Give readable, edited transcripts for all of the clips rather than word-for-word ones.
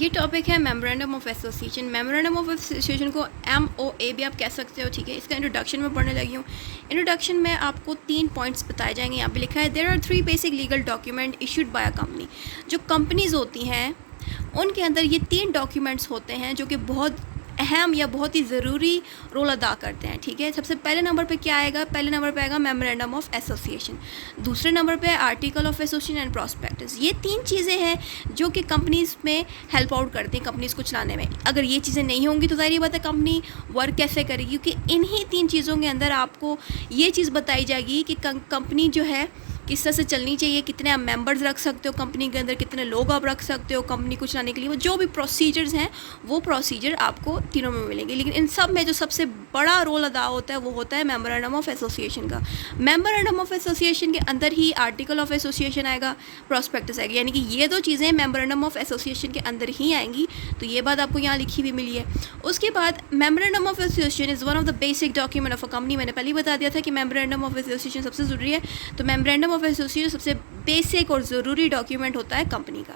ये टॉपिक है memorandum of association. Memorandum of association को MOA भी आप कह सकते हो, ठीक है। इसका इंट्रोडक्शन में पढ़ने लगी हूँ। इंट्रोडक्शन में आपको 3 पॉइंट्स बताए जाएंगे। यहाँ पे लिखा है there are 3 basic legal document issued by a company. जो कंपनीज होती हैं उनके अंदर ये 3 डॉक्यूमेंट्स होते हैं जो कि बहुत अहम या बहुत ही ज़रूरी रोल अदा करते हैं, ठीक है। सबसे पहले नंबर पे क्या आएगा? पहले नंबर पे आएगा मेमोरेंडम ऑफ एसोसिएशन। दूसरे नंबर पे article of association and prospectus. ये 3 चीज़ें हैं जो कि कंपनीज़ में हेल्प आउट करती हैं कंपनीज़ को चलाने में। अगर ये चीज़ें नहीं होंगी तो ज़ाहिर बात है कंपनी वर्क कैसे करेगी, क्योंकि इन्हीं 3 चीज़ों के अंदर आपको ये चीज़ बताई जाएगी कि कंपनी जो है किस तरह से चलनी चाहिए, कितने आप मेंबर्स रख सकते हो कंपनी के अंदर, कितने लोग आप रख सकते हो कंपनी को चलाने के लिए। वो जो भी प्रोसीजर्स हैं वो प्रोसीजर आपको तीनों में मिलेंगे। लेकिन इन सब में जो सबसे बड़ा रोल अदा होता है वो होता है मेमोरेंडम ऑफ एसोसिएशन का। मेमोरेंडम ऑफ एसोसिएशन के अंदर ही आर्टिकल ऑफ एसोसिएशन आएगा, प्रॉस्पेक्टस आएगी, यानी कि ये 2 चीज़ें मेमोरेंडम ऑफ एसोसिएशन के अंदर ही आएंगी। तो ये बात आपको यहाँ लिखी हुई मिली है। उसके बाद memorandum of association is one of the basic document of a company. मैंने पहले ही बता दिया था कि मेमोरेंडम ऑफ एसोसिएशन सबसे ज़रूरी है। तो मेमोरेंडम ऑफ एसोसिएशन सबसे बेसिक और ज़रूरी डॉक्यूमेंट होता है कंपनी का।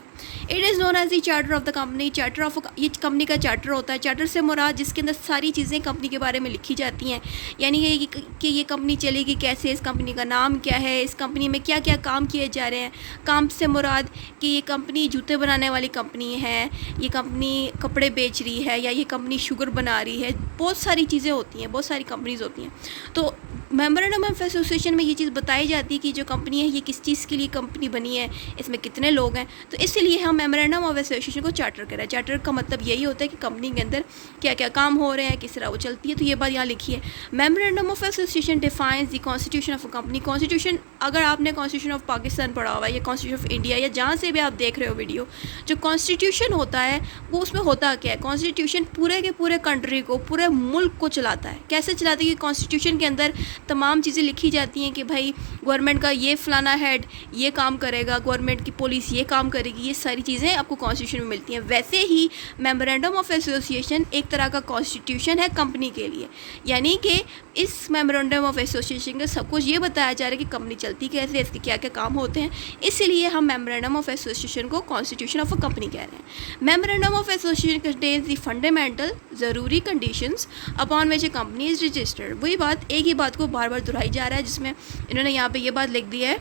It is known as the charter of the company. Charter of ये कंपनी का चार्टर होता है। चार्टर से मुराद जिसके अंदर सारी चीज़ें कंपनी के बारे में लिखी जाती हैं, यानी कि ये कंपनी चलेगी कैसे, इस कंपनी का नाम क्या है, इस कंपनी में क्या क्या काम किए जा रहे हैं। काम से मुराद कि ये कंपनी जूते बनाने वाली कंपनी है, ये कंपनी कपड़े बेच रही है, या ये कंपनी शुगर बना रही है। बहुत सारी चीज़ें होती हैं, बहुत सारी कंपनीज होती हैं। तो मेमोरेंडम ऑफ एसोसिएशन में ये चीज़ बताई जाती है कि जो कंपनी है ये किस चीज़ के लिए कंपनी बनी है, इसमें कितने लोग हैं। तो इसलिए हम मेमोरेंडम ऑफ एसोसिएशन को चार्टर करें। चार्टर का मतलब यही होता है कि कंपनी के अंदर क्या क्या काम हो रहे हैं, किस तरह वो चलती है। तो ये बात यहाँ लिखी है। Memorandum of association defines the constitution of a company. Constitution, अगर आपने कॉन्स्टिट्यूशन ऑफ पाकिस्तान पढ़ा हुआ है या कॉन्स्टिट्यूशन ऑफ इंडिया या जहाँ से भी आप देख रहे हो वीडियो, जो कॉन्स्टिट्यूशन होता है वो उसमें होता क्या है? कॉन्स्टिट्यूशन पूरे के पूरे कंट्री को, पूरे मुल्क को चलाता है। कैसे चलाता है? कि कॉन्स्टिट्यूशन के अंदर तमाम चीज़ें लिखी जाती हैं कि भाई गवर्नमेंट का ये फलाना हेड ये काम करेगा, गवर्नमेंट की पुलिस ये काम करेगी। ये सारी चीज़ें आपको कॉन्स्टिट्यूशन में मिलती हैं। वैसे ही मेमोरेंडम ऑफ एसोसिएशन एक तरह का कॉन्स्टिट्यूशन है कंपनी के लिए, यानी कि इस मेमोरेंडम ऑफ एसोसिएशन का सब कुछ ये बताया जा रहा है कि कंपनी चलती कैसे, इसके क्या क्या काम होते हैं। इसीलिए हम मेमोरेंडम ऑफ एसोसिएशन को कॉन्स्टिट्यूशन ऑफ अ कंपनी कह रहे हैं। Memorandum of association contains the fundamental ज़रूरी conditions upon which a company is registered. वही बात, एक ही बात को बार बार दोहराई जा रहा है, जिसमें इन्होंने यहाँ पे ये बात लिख दी है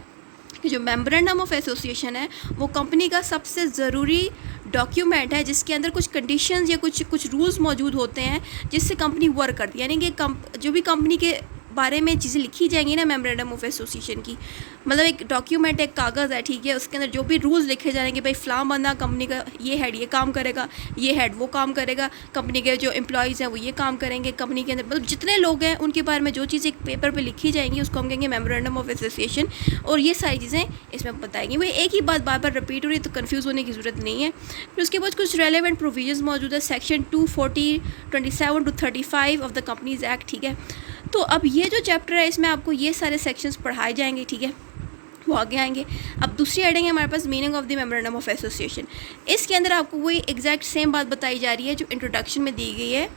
कि जो मेमोरेंडम ऑफ एसोसिएशन है वो कंपनी का सबसे ज़रूरी डॉक्यूमेंट है, जिसके अंदर कुछ कंडीशंस या कुछ रूल्स मौजूद होते हैं जिससे कंपनी वर्क करती है। यानी कि जो भी कंपनी के बारे में चीज़ें लिखी जाएंगी ना मेमोरेंडम ऑफ एसोसिएशन की, मतलब एक डॉक्यूमेंट, एक कागज़ है, ठीक है। उसके अंदर जो भी रूल्स लिखे जाएंगे, भाई फ़लाँ बंदा कंपनी का ये हेड ये काम करेगा, ये हेड वो काम करेगा, कंपनी के जो एम्प्लॉयज़ हैं वो ये काम करेंगे, कंपनी के अंदर मतलब जितने लोग हैं उनके बारे में जो चीज़ें एक पेपर पे लिखी जाएंगी उसको हम कहेंगे मेमोरेंडम ऑफ एसोसिएशन। और ये सारी चीज़ें इसमें बताएंगी। भाई एक ही बात बार बार रिपीट हो रही है तो कन्फ्यूज़ होने की ज़रूरत नहीं है। फिर उसके बाद कुछ रेलेवेंट प्रोविजंस मौजूद है, section 240, 27 to 35 of the companies act, ठीक है। तो अब ये जो चैप्टर है इसमें आपको ये सारे सेक्शंस पढ़ाए जाएंगे, ठीक है, वो आगे आएंगे। अब दूसरी हेडिंग है हमारे पास meaning of the memorandum of association. इसके अंदर आपको वही एग्जैक्ट सेम बात बताई जा रही है जो इंट्रोडक्शन में दी गई है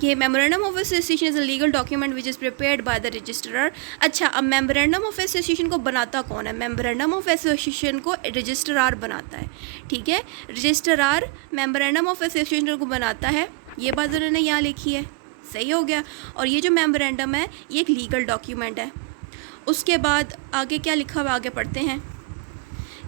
कि memorandum of association is a legal document which is prepared by the registrar. अच्छा, अब मेमोरेंडम ऑफ एसोसिएशन को बनाता कौन है? मेमोरेंडम ऑफ एसोसिएशन को रजिस्ट्रार बनाता है, ठीक है। रजिस्ट्रार मेमोरेंडम ऑफ एसोसिएशन को बनाता है। ये बात उन्होंने यहाँ लिखी है, सही हो गया। और ये जो मेमोरेंडम है ये एक लीगल डॉक्यूमेंट है। उसके बाद आगे क्या लिखा हुआ, आगे पढ़ते हैं।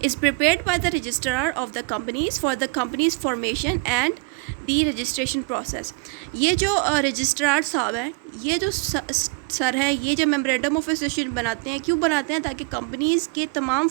Is prepared by the registrar of the companies for the companies formation and the registration process. ये जो रजिस्ट्रार साहब हैं, ये जो सर है, ये जो मेमोरेंडम ऑफ एसोसिएशन बनाते हैं, क्यों बनाते हैं? ताकि कंपनीज़ के तमाम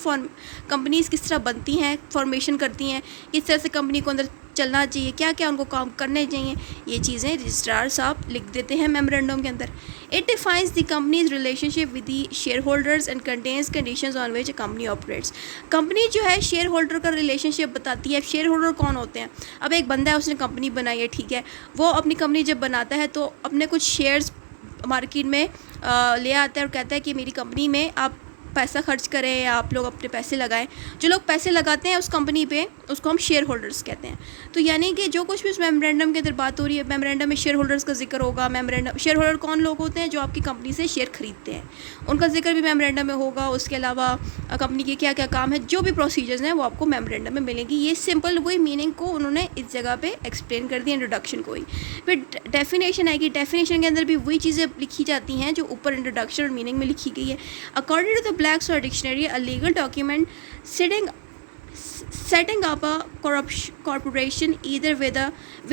कंपनीज़ किस तरह बनती हैं, फॉर्मेशन करती हैं, किस तरह से कंपनी को अंदर चलना चाहिए, क्या क्या उनको काम करने चाहिए, ये चीज़ें रजिस्ट्रार साहब लिख देते हैं मेमोरेंडम के अंदर। It defines the companies relationship with the share holders and contains conditions on which company operates. Company जो है शेयर होल्डर का रिलेशनशिप बताती है। शेयर होल्डर कौन होते हैं? अब एक बंदा है, उसने कंपनी बनाई है, ठीक है। वो अपनी कंपनी जब बनाता है तो अपने कुछ शेयर्स मार्केट में ले आता है और कहता है कि मेरी कंपनी में आप पैसा खर्च करें या आप लोग अपने पैसे लगाएं, जो लोग पैसे लगाते हैं उस कंपनी पे उसको हम शेयर होल्डर्स कहते हैं। तो यानी कि जो कुछ भी उस मेमोरेंडम के अंदर बात हो रही है, मेमोरेंडम में शेयर होल्डर्स का जिक्र होगा। मेमोरेंडम शेयर होल्डर कौन लोग होते हैं? जो आपकी कंपनी से शेयर खरीदते हैं, उनका जिक्र भी मेमोरेंडम में होगा। उसके अलावा कंपनी के क्या क्या काम है, जो भी प्रोसीजर्स हैं वो आपको मेमोरेंडम में मिलेंगी। ये सिंपल वही मीनिंग को उन्होंने इस जगह पे एक्सप्लेन कर दिया इंट्रोडक्शन को ही। फिर डेफिनेशन आएगी, डेफिनेशन के अंदर भी वही चीज़ें लिखी जाती हैं जो ऊपर इंट्रोडक्शन और मीनिंग में लिखी गई है। According to the black star dictionary, a legal document setting up a corporation either with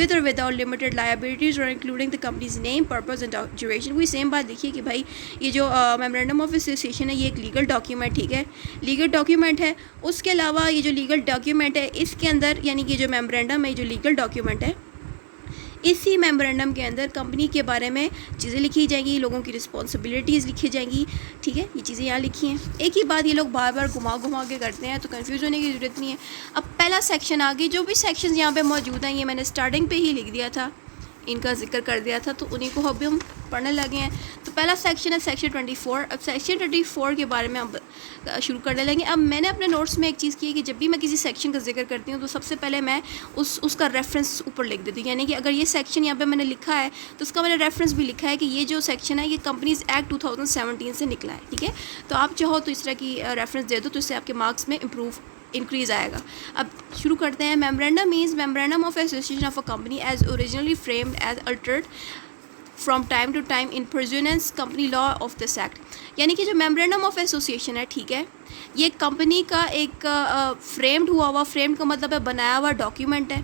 or without limited liabilities or including the company's name, purpose and duration। वही सेम बात देखिए कि भाई ये जो मेमोरेंडम ऑफ एसोसिएशन है ये एक लीगल डॉक्यूमेंट, ठीक है, लीगल डॉक्यूमेंट है। उसके अलावा ये जो लीगल डॉक्यूमेंट है इसके अंदर यानी कि जो मेमोरेंडम है, जो लीगल डॉक्यूमेंट है, इसी मेमोरेंडम के अंदर कंपनी के बारे में चीज़ें लिखी जाएंगी, लोगों की रिस्पॉन्सिबिलिटीज़ लिखी जाएंगी, ठीक है। ये चीज़ें यहाँ लिखी हैं। एक ही बात ये लोग बार बार घुमा के करते हैं, तो कंफ्यूज होने की ज़रूरत नहीं है। अब पहला सेक्शन आ गई, जो भी सेक्शंस यहाँ पे मौजूद हैं ये मैंने स्टार्टिंग पे ही लिख दिया था, इनका जिक्र कर दिया था, तो उन्हीं को अभी हम पढ़ने लगे हैं। तो पहला सेक्शन है सेक्शन 24। अब सेक्शन 24 के बारे में हम शुरू करने लगे। अब मैंने अपने नोट्स में एक चीज़ की है कि जब भी मैं किसी सेक्शन का जिक्र करती हूँ तो सबसे पहले मैं उसका रेफरेंस ऊपर लिख देती हूँ। यानी कि अगर ये सेक्शन यहाँ पे मैंने लिखा है तो उसका मैंने रेफरेंस भी लिखा है कि ये जो सेक्शन है ये कंपनीज एक्ट 2017 से निकला है, ठीक है। तो आप चाहो तो इस तरह की रेफरेंस दे दो, तो इससे आपके मार्क्स में इंक्रीज़ आएगा। अब शुरू करते हैं। Memorandum means memorandum of association of a company as originally framed as altered from time to time in pursuance company law of this act. यानी कि जो मेमोरेंडम ऑफ एसोसिएशन है, ठीक है, ये कंपनी का एक फ्रेम्ड हुआ हुआ, फ्रेम्ड का मतलब है बनाया हुआ डॉक्यूमेंट है।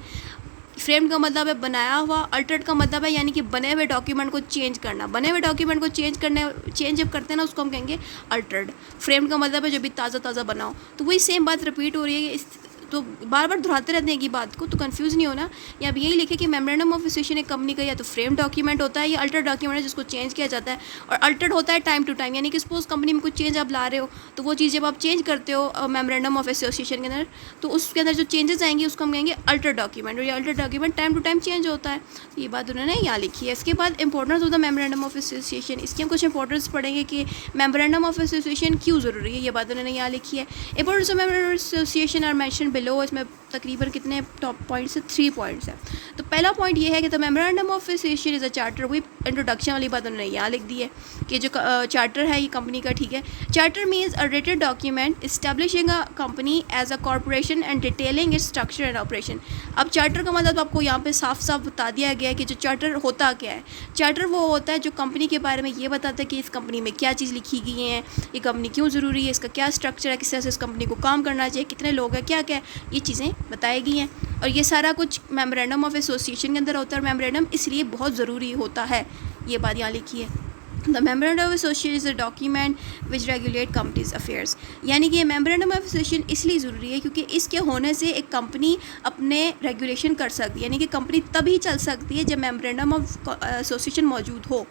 फ्रेम्ड का मतलब है बनाया हुआ, अल्टर्ड का मतलब है यानी कि बने हुए डॉक्यूमेंट को चेंज करना। बने हुए डॉक्यूमेंट को चेंज जब करते हैं ना उसको हम कहेंगे अल्टर्ड। फ्रेम्ड का मतलब है जो भी ताज़ा बनाओ। तो वही सेम बात रिपीट हो रही है, इस तो बार बार दोहराते रहते हैं कि बात को, तो कंफ्यूज नहीं होना। या अब यही लिखे कि मेमोरेंडम ऑफ एसोसिएशन एक कंपनी का या तो फ्रेम डॉक्यूमेंट होता है या अल्टर्ड डॉक्यूमेंट है जिसको चेंज किया जाता है। और अल्टर्ड होता है टाइम टू टाइम, यानी कि सपोज कंपनी में कुछ चेंज आप ला रहे हो तो वो चीज़ जब आप चेंज करते हो मेमोरेंडम ऑफ एसोसिएशन के अंदर, तो उसके अंदर जो चेंजेस आएंगे उसको हम कहेंगे अल्टर्ड डॉक्यूमेंट। और ये altered document time to time change होता है। तो ये बात उन्होंने यहाँ लिखी है। इसके बाद importance of the memorandum of association, इसकी हम कुछ इंपॉर्टेंस पढ़ेंगे कि मेमोरेंडम ऑफ एसोसिएशन क्यों ज़रूरी है, ये बात उन्होंने यहाँ लिखी है। Importance of memorandum of association are mention below. इसमें तकरीबन कितने टॉप पॉइंट्स है, 3 पॉइंट्स है। तो पहला पॉइंट ये है कि the memorandum of association is a charter. वही इंट्रोडक्शन वाली बात उन्होंने यहाँ लिख दी है कि जो चार्टर है ये कंपनी का, ठीक है। Charter means a written document establishing a company as a corporation and detailing its structure and operation. अब चार्टर का मतलब आपको यहाँ पे साफ साफ बता दिया गया है कि जो चार्टर होता क्या है। चार्टर वो होता है जो कंपनी के बारे में ये बताता है कि इस कंपनी में क्या चीज़ लिखी गई है, ये कंपनी क्यों ज़रूरी है, इसका क्या स्ट्रक्चर है, किस तरह से इस कंपनी को काम करना चाहिए, कितने लोग हैं, क्या क्या ये चीज़ें बताई गई हैं। और ये सारा कुछ मेमोरेंडम ऑफ एसोसिएशन के अंदर होता है। और मेमोरेंडम इसलिए बहुत ज़रूरी होता है, ये बात यहाँ लिखी है। The memorandum of association is a document which regulate companies affairs. यानी कि मेमोरेंडम ऑफ एसोसिएशन इसलिए ज़रूरी है क्योंकि इसके होने से एक कंपनी अपने रेगुलेशन कर सकती है। यानी कि कंपनी तभी चल सकती है जब मेमोरेंडम ऑफ एसोसिएशन मौजूद हो।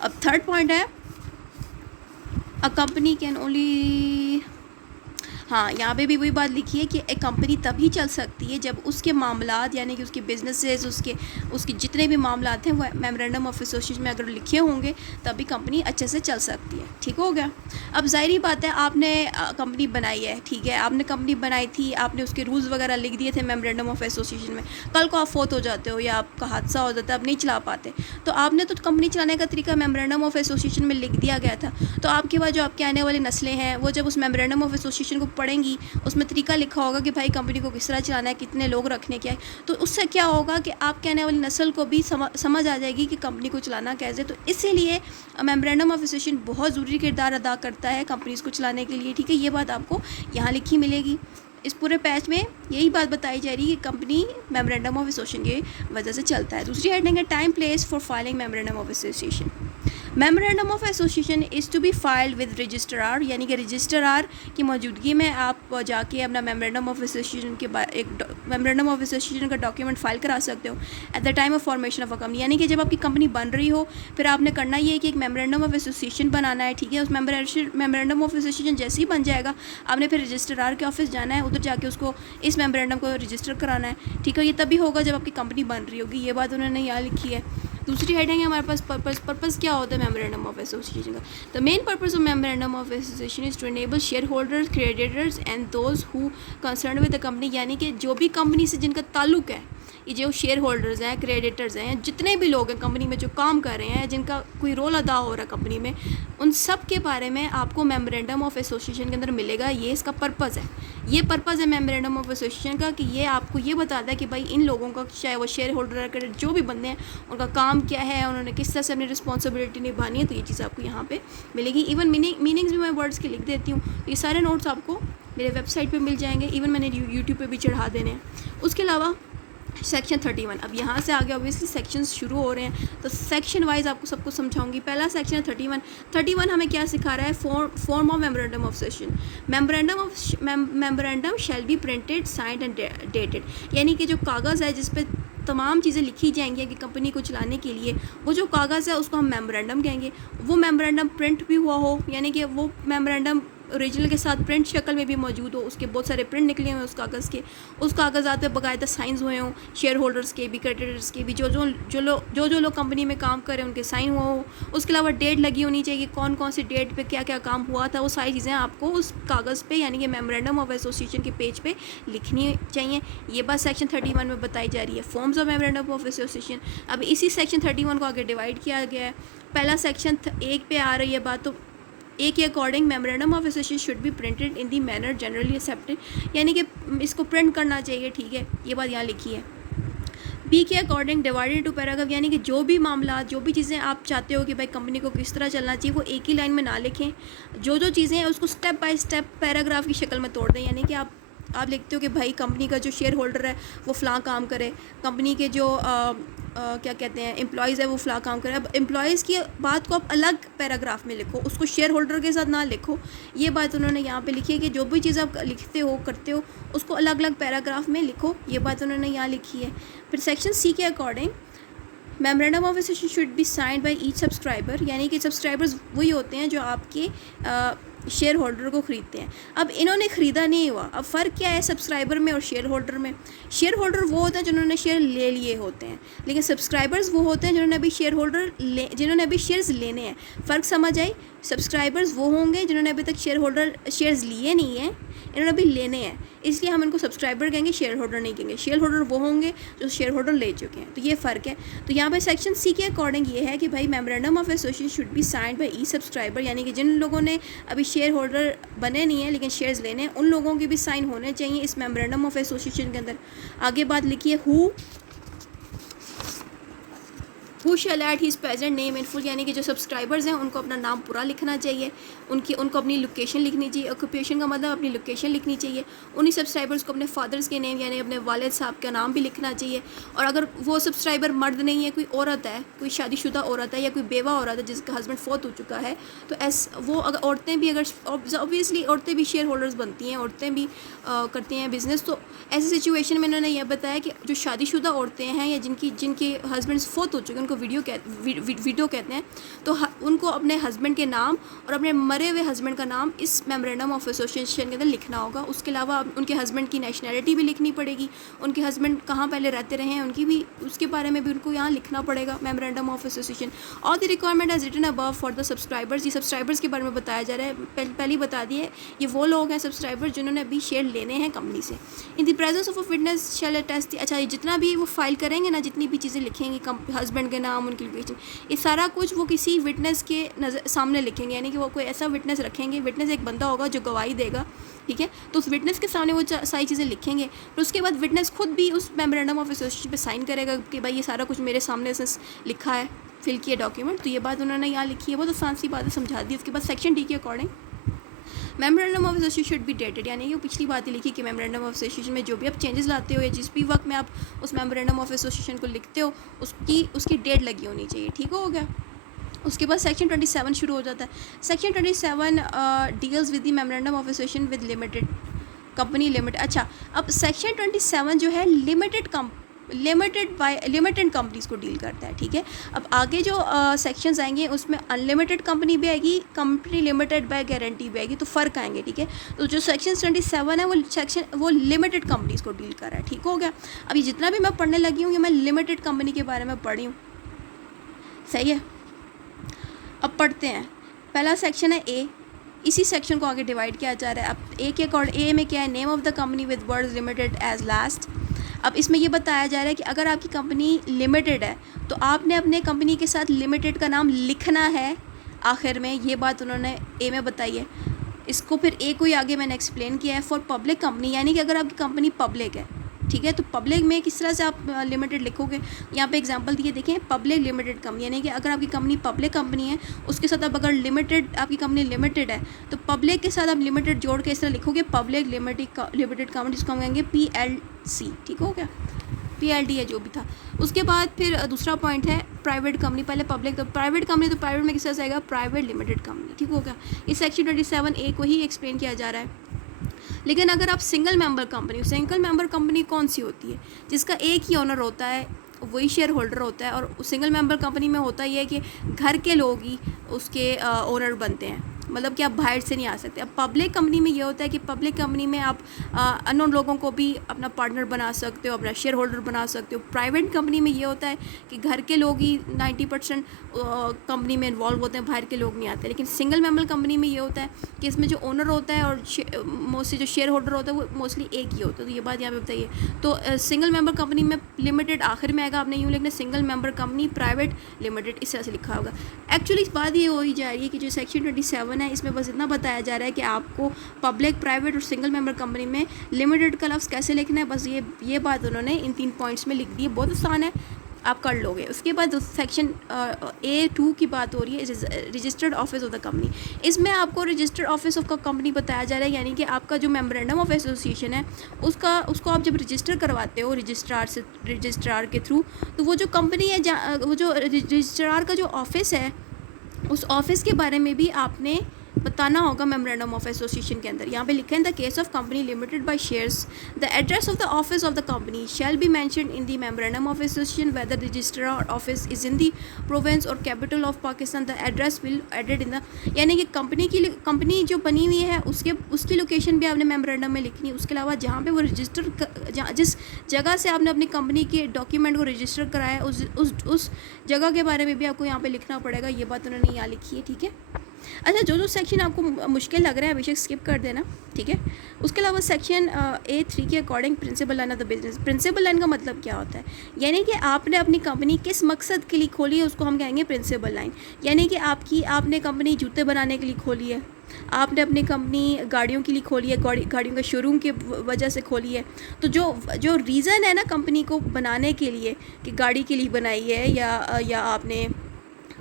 अब थर्ड पॉइंट है अ कंपनी कैन ओनली, हाँ यहाँ पे भी वही बात लिखी है कि एक कंपनी तभी चल सकती है जब उसके मामलात यानी कि उसके बिजनेसेस उसके जितने भी मामलात हैं वो मेमोरेंडम ऑफ एसोसिएशन में अगर लिखे होंगे तभी कंपनी अच्छे से चल सकती है। ठीक हो गया। अब ज़ाहिरी बात है आपने कंपनी बनाई है, ठीक है, आपने कंपनी बनाई थी, आपने उसके रूल्स वगैरह लिख दिए थे मेमोरेंडम ऑफ एसोसिएशन में। कल को आप फोत हो जाते हो या आपका हादसा हो जाता है, आप नहीं चला पाते, तो आपने तो कंपनी चलाने का तरीका मेमोरेंडम ऑफ एसोसिएशन में लिख दिया गया था। तो आपके बाद जो आपके आने वाली नस्लें हैं वो जब उस मेमोरेंडम ऑफ एसोसिएशन को पढ़ेंगी उसमें तरीका लिखा होगा कि भाई कंपनी को किस तरह चलाना है, कितने लोग रखने क्या है, तो उससे क्या होगा कि आपके आने वाली नस्ल को भी समझ आ जाएगी कि कंपनी को चलाना कैसे। तो इसीलिए मेमोरेंडम ऑफ एसोसिएशन बहुत ज़रूरी किरदार अदा करता है कंपनीज़ को चलाने के लिए। ठीक है, ये बात आपको यहाँ लिखी मिलेगी। इस पूरे पैच में यही बात बताई जा रही है कि कंपनी मेमोरेंडम ऑफ एसोसिएशन की वजह से चलता है। दूसरी हेडिंग है time place for filing memorandum of association. Memorandum of association is to be filed with registrar, यानी कि रजिस्ट्रार की मौजूदगी में आप जाके अपना मेमोरेंडम ऑफ एसोसिएशन के एक मेमोरेंडम ऑफ एसोसिएशन का डॉक्यूमेंट फाइल करा सकते हो at the time of formation of a company. यानी कि जब आपकी कंपनी बन रही हो फिर आपने करना ये है कि एक मेमोरेंडम ऑफ एसोसिएशन बनाना है। ठीक है, उस मेमोरेंडम ऑफ एसोसिएशन जैसे ही बन जाएगा आपने फिर रजिस्ट्रार के ऑफिस जाना है, उधर जाके उसको इस मेमोरेंडम को रजिस्टर कराना है। ठीक है, ये तभी होगा जब आपकी कंपनी बन रही होगी। ये बात उन्होंने यहाँ लिखी है। दूसरी हेडिंग है हमारे पास पर्पस क्या होता है मेमोरेंडम ऑफ एसोसिएशन का। The main purpose of memorandum of association is to enable shareholders, creditors and those who concern with the company, यानी कि जो भी कंपनी से जिनका ताल्लुक है, ये जो शेयर होल्डर्स हैं, क्रेडिटर्स हैं, जितने भी लोग हैं कंपनी में जो काम कर रहे हैं, जिनका कोई रोल अदा हो रहा है कंपनी में, उन सब के बारे में आपको मेमोरेंडम ऑफ एसोसिएशन के अंदर मिलेगा। ये इसका पर्पज़ है, ये पर्पज़ है मेमोरेंडम ऑफ एसोसिएशन का कि ये आपको ये बताता है कि भाई इन लोगों का, चाहे वो शेयर होल्डर है, क्रेडिट, जो भी बंदे हैं, उनका काम क्या है, उन्होंने किस तरह से अपनी रिस्पॉन्सिबिलिटी निभानी है। तो ये चीज़ आपको यहाँ पर मिलेगी। इवन मीनिंग्स भी मैं वर्ड्स के लिख देती हूँ। ये सारे नोट्स आपको मेरे वेबसाइट पर मिल जाएंगे, इवन मैंने यूट्यूब पर भी चढ़ा देने हैं। उसके अलावा सेक्शन 31, अब यहाँ से आगे ऑब्वियसली सेक्शंस शुरू हो रहे हैं, तो सेक्शन वाइज आपको सब कुछ समझाऊंगी। पहला सेक्शन है 31 हमें क्या सिखा रहा है, form of memorandum of session. Memorandum shall be printed, signed and dated, यानी कि जो कागज़ है जिस पे तमाम चीज़ें लिखी जाएंगी कि कंपनी को चलाने के लिए, वो जो कागज़ है उसको हम मेमोरेंडम कहेंगे। वो मेमोरेंडम प्रिंट भी हुआ हो, यानी कि वो मेमोरेंडम ओरिजिनल के साथ प्रिंट शक्ल में भी मौजूद हो, उसके बहुत सारे प्रिंट निकले हुए हैं उस कागज़ात पे बाकायदा साइंस हुए हों, शेयर होल्डर्स के भी, क्रेडिटर्स के भी, जो लोग कंपनी में काम कर रहे हैं उनके साइन हुआ हो। उसके अलावा डेट लगी होनी चाहिए, कौन कौन सी डेट पे क्या क्या काम हुआ था, वो सारी चीज़ें आपको उस कागज़ पे यानी कि मेमोरेंडम ऑफ एसोसिएशन के पेज पे लिखनी चाहिए। ये बात सेक्शन 31 में बताई जा रही है, forms of memorandum of association. अब इसी सेक्शन 31 को आगे डिवाइड किया गया है। पहला सेक्शन 1 पे आ रही है बात, तो ए के according memorandum of association should be printed in the manner generally accepted, यानी कि इसको प्रिंट करना चाहिए, ठीक है, ये बात यहाँ लिखी है। बी के अकॉर्डिंग डिवाइडेड टू पैराग्राफ, यानी कि जो भी मामला, जो भी चीज़ें आप चाहते हो कि भाई कंपनी को किस तरह चलना चाहिए, वो एक ही लाइन में ना लिखें। जो चीज़ें हैं उसको स्टेप बाय स्टेप पैराग्राफ की शक्ल में तोड़ दें, यानी कि आप लिखते हो कि भाई कंपनी का जो शेयर होल्डर है वो फ़लाँ काम करे, कंपनी के जो क्या कहते हैं एम्प्लॉयज़ है वो फ़लाँ काम करे। अब एम्प्लॉयज़ की बात को आप अलग पैराग्राफ में लिखो, उसको शेयर होल्डर के साथ ना लिखो। ये बात उन्होंने यहाँ पे लिखी है कि जो भी चीज़ आप लिखते हो, करते हो, उसको अलग अलग पैराग्राफ में लिखो। ये बात उन्होंने यहाँ लिखी है। फिर सेक्शन सी के according memorandum of association should be signed by each subscriber, यानी कि सब्सक्राइबर्स वही होते हैं जो आपके शेयर होल्डर को ख़रीदते हैं। अब इन्होंने ख़रीदा नहीं हुआ, अब फ़र्क क्या है सब्सक्राइबर में और शेयर होल्डर में। शेयर होल्डर वो होते हैं जिन्होंने शेयर ले लिए होते हैं, लेकिन सब्सक्राइबर्स वो होते हैं जिन्होंने अभी शेयर्स लेने हैं। फ़र्क समझ आई? सब्सक्राइबर्स वो होंगे जिन्होंने अभी तक शेयर्स लिए नहीं हैं, इन्होंने अभी लेने हैं, इसलिए हम इनको सब्सक्राइबर कहेंगे, शेयर होल्डर नहीं कहेंगे। शेयर होल्डर वो होंगे जो शेयर होल्डर ले चुके हैं। तो ये फ़र्क है। तो यहाँ पे सेक्शन सी के अकॉर्डिंग ये है कि भाई memorandum of association should be signed by each subscriber, यानी कि जिन लोगों ने अभी शेयर होल्डर बने नहीं हैं लेकिन शेयर्स लेने हैं, उन लोगों के भी साइन होने चाहिए इस मेमोरेंडम ऑफ एसोसिएशन के अंदर। आगे बात लिखी है who shell add his present name in full, यानी कि जो सब्सक्राइबर्स हैं उनको अपना नाम पूरा लिखना चाहिए, उनको अपनी लोकेशन लिखनी चाहिए। ऑक्यूपेशन का मतलब अपनी लोकेशन लिखनी चाहिए। उन्हीं सब्सक्राइबर्स को अपने फादर्स के नेम यानी अपने वालिद साहब का नाम भी लिखना चाहिए। और अगर वो सब्सक्राइबर मर्द नहीं है, कोई औरत है, कोई शादीशुदा औरत है या कोई बेवा औरत है जिसका हस्बैंड फौत हो चुका है, तो वो अगर औरतें भी, अगर ऑब्वियसली औरतें भी शेयर होल्डर्स बनती हैं, औरतें भी करती हैं बिज़नेस, तो ऐसी सिचुएशन में इन्होंने यह बताया कि जो शादीशुदा औरतें हैं या जिनके हस्बैंड्स फौत हो चुके हैं, उनको विडो कहते हैं, तो उनको अपने हस्बैंड के नाम और अपने मरे हुए हस्बैंड का नाम इस मेमोरेंडम ऑफ एसोसिएशन के अंदर लिखना होगा। उसके अलावा उनके हस्बैंड की नेशनैलिटी भी लिखनी पड़ेगी, उनके हस्बैंड कहाँ पहले रहते रहे हैं उनकी भी, उसके बारे में भी उनको यहाँ लिखना पड़ेगा मेमोरेंडम ऑफ एसोसिएशन। और the requirement as written above for the subscribers, ये सब्सक्राइबर्स के बारे में बताया जा रहा है, पहले ही बता दिए, ये वो लोग हैं सब्सक्राइबर्स जिन्होंने अभी शेयर लेने हैं कंपनी से। In the presence of a witness shall attest, अच्छा ये जितना भी वो फाइल करेंगे ना, जितनी भी चीज़ें लिखेंगे हस्बैंड के नाम, उनकी लोकेशन, ये सारा कुछ वो किसी विटनेस के सामने लिखेंगे, यानी कि वो कोई ऐसा विटनेस रखेंगे, विटनेस एक बंदा होगा जो गवाही देगा, ठीक है, तो उस विटनेस के सामने वो सारी चीज़ें लिखेंगे। फिर उसके बाद विटनेस खुद भी उस मेमोरेंडम ऑफ एसोसिएशन पे साइन करेगा कि भाई ये सारा कुछ मेरे सामने से लिखा है, फिल किया डॉक्यूमेंट। तो ये बात उन्होंने यहाँ लिखी है, बहुत आसान सी बातें समझा दी। उसके बाद सेक्शन डी के according memorandum of association should be dated, यानी कि वो पिछली बात ही लिखी कि मेमोरेंडम ऑफ एसोसिएशन में जो भी आप चेंजेस लाते हो या जिस भी वक्त में आप उस मेमोरेंडम ऑफ एसोसिएशन को लिखते हो उसकी डेट लगी होनी चाहिए, ठीक हो गया। उसके बाद सेक्शन 27 शुरू हो जाता है। Section 27 deals with the memorandum of association with limited company limited. अच्छा, अब सेक्शन 27 जो है लिमिटेड कंपनीज़ को डील करता है, ठीक है। अब आगे जो सेक्शंस आएंगे उसमें अनलिमिटेड कंपनी भी आएगी, कंपनी लिमिटेड बाय गारंटी भी आएगी, तो फ़र्क आएंगे, ठीक है। तो जो सेक्शन 27 है वो लिमिटेड कंपनीज़ को डील कर रहा है, ठीक हो गया। अब ये जितना भी मैं पढ़ने लगी हूँ ये मैं लिमिटेड कंपनी के बारे में पढ़ी हूँ, सही है। अब पढ़ते हैं। पहला सेक्शन है ए, इसी सेक्शन को आगे डिवाइड किया जा रहा है। अब ए के अकॉर्डिंग ए में क्या है, name of the company with words limited as last. अब इसमें ये बताया जा रहा है कि अगर आपकी कंपनी लिमिटेड है तो आपने अपने कंपनी के साथ लिमिटेड का नाम लिखना है आखिर में, ये बात उन्होंने ए में बताई है। इसको फिर ए को ही आगे मैंने एक्सप्लेन किया है। फॉर पब्लिक कंपनी, यानी कि अगर आपकी कंपनी पब्लिक है, ठीक है, तो पब्लिक में किस तरह से आप लिमिटेड लिखोगे, यहाँ पे एग्जांपल दिए देखें, पब्लिक लिमिटेड कंपनी, यानी कि अगर आपकी कंपनी पब्लिक कंपनी है उसके साथ आप अगर लिमिटेड, आपकी कंपनी लिमिटेड है तो पब्लिक के साथ आप लिमिटेड जोड़ के इस तरह लिखोगे, पब्लिक लिमिटेड कंपनी, जिसको हम कहेंगे PLC। ठीक हो गया, PLD है जो भी था। उसके बाद फिर दूसरा पॉइंट है प्राइवेट कंपनी, पहले पब्लिक, तो प्राइवेट कंपनी, तो प्राइवेट में किस तरह से आएगा, प्राइवेट लिमिटेड कंपनी। ठीक हो गया, इस सेक्शन 27A को ही एक्सप्लेन किया जा रहा है। लेकिन अगर आप single member company, single member company कौन सी होती है, जिसका एक ही ओनर होता है, वही शेयर होल्डर होता है, और सिंगल मेंबर कंपनी में होता ही है कि घर के लोग ही उसके ओनर बनते हैं, मतलब कि आप बाहर से नहीं आ सकते। अब पब्लिक कंपनी में ये होता है कि पब्लिक कंपनी में आप अननोन लोगों को भी अपना पार्टनर बना सकते हो, अपना शेयर होल्डर बना सकते हो। प्राइवेट कंपनी में ये होता है कि घर के लोग ही 90% कंपनी में इन्वॉल्व होते हैं, बाहर के लोग नहीं आते। लेकिन सिंगल मेंबर कंपनी में ये होता है कि इसमें जो ओनर होता है और मोस्टली जो शेयर होल्डर होता है वो मोस्टली एक ही होता है। तो ये बात यहाँ पे बताइए। तो सिंगल मेंबर कंपनी में लिमिटेड आखिर में आएगा, आपने यूँ लिखना single member company private limited, इस तरह से लिखा होगा। एक्चुअली इस बात ये हो ही जा रही है कि जो सेक्शन 27 है इसमें बस इतना बताया जा रहा है कि आपको पब्लिक, प्राइवेट और सिंगल मेंबर कंपनी में लिमिटेड का लफ्ज़ कैसे लिखना है, बस ये बात उन्होंने इन 3 पॉइंट्स में लिख दी है। बहुत आसान है, आप कर लोगे। उसके बाद सेक्शन A2 की बात हो रही है, registered office of the company. इसमें आपको registered office of the company बताया जा रहा है, यानी कि आपका जो मेमोरेंडम ऑफ एसोसिएशन है उसको आप जब रजिस्टर करवाते हो रजिस्ट्रार के थ्रू, तो वो जो कंपनी है, वो जो रजिस्ट्रार का जो ऑफिस है, उस ऑफिस के बारे में भी आपने बताना होगा मेमोरेंडम ऑफ एसोसिएशन के अंदर। यहाँ पे लिखा है, in the case of company limited by shares the address of the office of the company shall be mentioned in the memorandum of association whether registrar office is in the province और capital of Pakistan the address will added in the, यानी कि company जो बनी हुई है उसकी location भी आपने मेमोरेंडम में लिखनी है। उसके अलावा जहाँ पे वो रजिस्टर, जिस जगह से आपने अपनी कंपनी के डॉक्यूमेंट को रजिस्टर कराया उस जगह के बारे में भी आपको यहाँ पे लिखना पड़ेगा। ये बात उन्होंने यहाँ लिखी है, ठीक है। अच्छा, जो सेक्शन आपको मुश्किल लग रहा है बेशक स्किप कर देना, ठीक है। उसके अलावा सेक्शन A3 के according principal line of the business. Principal line का मतलब क्या होता है, यानी कि आपने अपनी कंपनी किस मकसद के लिए खोली है उसको हम कहेंगे प्रिंसिपल लाइन। यानी कि आपने कंपनी जूते बनाने के लिए खोली है, आपने अपनी कंपनी गाड़ियों के लिए खोली है, गाड़ियों के शोरूम की वजह से खोली है, तो जो रीज़न है ना कंपनी को बनाने के लिए कि गाड़ी के लिए बनाई है या आपने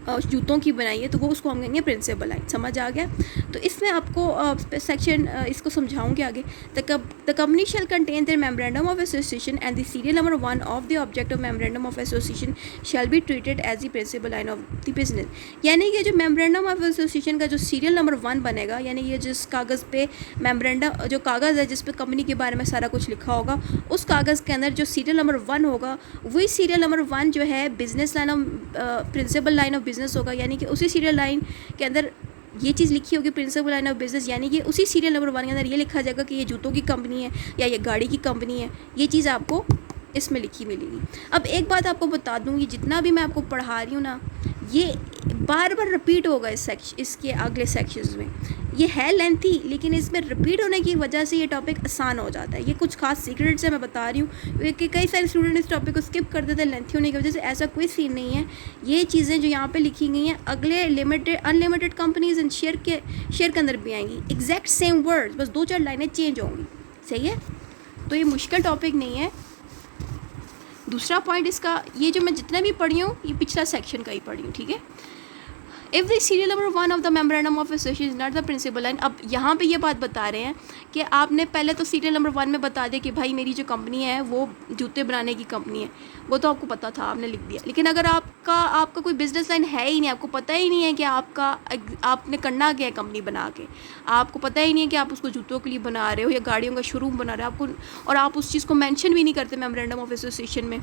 जूतों की बनाई है, तो वो उसको हम कहेंगे प्रिंसिपल लाइन। समझ आ गया। तो इसमें आपको सेक्शन इसको समझाऊंगे आगे। The company shall contain their memorandum of association and the serial number 1 of the object of memorandum of association shall be treated as the principal line of the business. यानी कि जो मेमोरेंडम ऑफ एसोसिएशन का जो serial number 1 बनेगा, यानी ये जिस कागज़ पे मेमोरेंडम, जो कागज़ है जिस पे कंपनी के बारे में सारा कुछ लिखा होगा, उस कागज़ के अंदर जो सीरियल नंबर 1 होगा वही सीरियल नंबर 1 जो है business line of principal line of business होगा। यानी कि उसी सीरियल लाइन के अंदर ये चीज़ लिखी होगी प्रिंसिपल लाइन ऑफ बिजनेस, यानी कि उसी सीरियल नंबर 1 के अंदर ये लिखा जाएगा कि ये जूतों की कंपनी है या ये गाड़ी की कंपनी है। ये चीज़ आपको इसमें लिखी मिलेगी। अब एक बात आपको बता दूँ, ये जितना भी मैं आपको पढ़ा रही हूँ ना, ये बार बार रिपीट होगा इसके अगले सेक्शंस में। ये है लेंथी, लेकिन इसमें रिपीट होने की वजह से ये टॉपिक आसान हो जाता है। ये कुछ खास सीक्रेट्स है मैं बता रही हूँ कि कई सारे स्टूडेंट इस टॉपिक को स्किप कर देते हैं लेंथी होने की वजह से। ऐसा कोई सीन नहीं है। ये चीज़ें जो यहाँ पे लिखी गई हैं अगले अनलिमिटेड कंपनीज एंड शेयर के अंदर भी आएंगी। एग्जैक्ट सेम वर्ड्स, बस 2-4 लाइनें चेंज होंगी। सही है, तो ये मुश्किल टॉपिक नहीं है। दूसरा पॉइंट इसका, ये जो मैं जितना भी पढ़ी हूँ ये पिछला सेक्शन का ही पढ़ी हूँ, ठीक है। If the serial number 1 of the memorandum of association is not the principal line. अब यहाँ पे ये बात बता रहे हैं कि आपने पहले तो सीरियल नंबर 1 में बता दिया कि भाई मेरी जो कंपनी है वो जूते बनाने की कंपनी है, वो तो आपको पता था, आपने लिख दिया। लेकिन अगर आपका कोई बिजनेस लाइन है ही नहीं, आपको पता ही नहीं है कि आपने करना क्या है कंपनी बना के, आपको पता ही नहीं है कि आप उसको जूतों के लिए बना रहे हो या गाड़ियों का शोरूम बना रहे हो, और आप उस चीज़ को मैंशन भी नहीं करते मेमोरेंडम ऑफ एसोसिएशन में,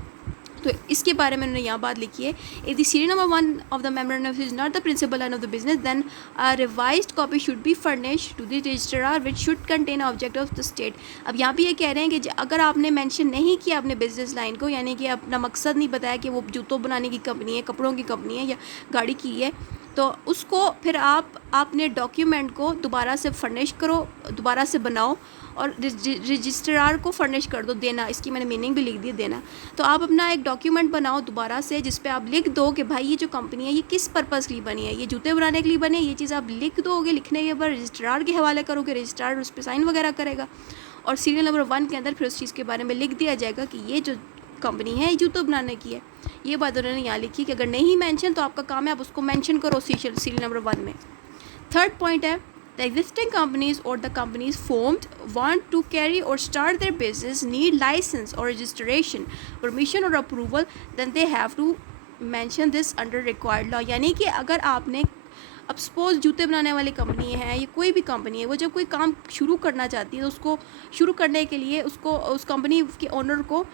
तो इसके बारे में उन्होंने यहाँ बात लिखी है, if the serial number 1 of the memorandum is not the principal line of the business then a revised copy should be furnished to the registrar which should contain object of the state. अब यहाँ पे ये कह रहे हैं कि अगर आपने मेंशन नहीं किया अपने बिजनेस लाइन को, यानी कि अपना मकसद नहीं बताया कि वो जूतों बनाने की कंपनी है, कपड़ों की कंपनी है या गाड़ी की है, तो उसको फिर आपने डॉक्यूमेंट को दोबारा से फर्निश करो, दोबारा से बनाओ और रजिस्ट्रार को फर्निश कर दो, देना। इसकी मैंने मीनिंग भी लिख दी, देना। तो आप अपना एक डॉक्यूमेंट बनाओ दोबारा से, जिस पे आप लिख दो कि भाई ये जो कंपनी है ये किस पर्पज़ के लिए बनी है, ये जूते बनाने के लिए बनी है, ये चीज़ आप लिख दोगे। लिखने के बाद रजिस्ट्रार के हवाले करोगे, रजिस्ट्रार उस पर साइन वगैरह करेगा और सीरियल नंबर 1 के अंदर फिर उस चीज़ के बारे में लिख दिया जाएगा कि ये जो कंपनी है ये जूते बनाने की है। ये बात उन्होंने यहाँ लिखी कि अगर नहीं मेंशन तो आपका काम है आप उसको मेंशन करो सीरियल नंबर 1 में। थर्ड पॉइंट है, the existing companies or the companies formed want to carry or start their business need license or registration, permission or approval, then they have to mention this under required law। यानी कि अगर आपने अब suppose जूते बनाने वाली company है या कोई भी कंपनी है, वो जब कोई काम शुरू करना चाहती है तो उसको शुरू करने के लिए उसको उस कंपनी के ओनर को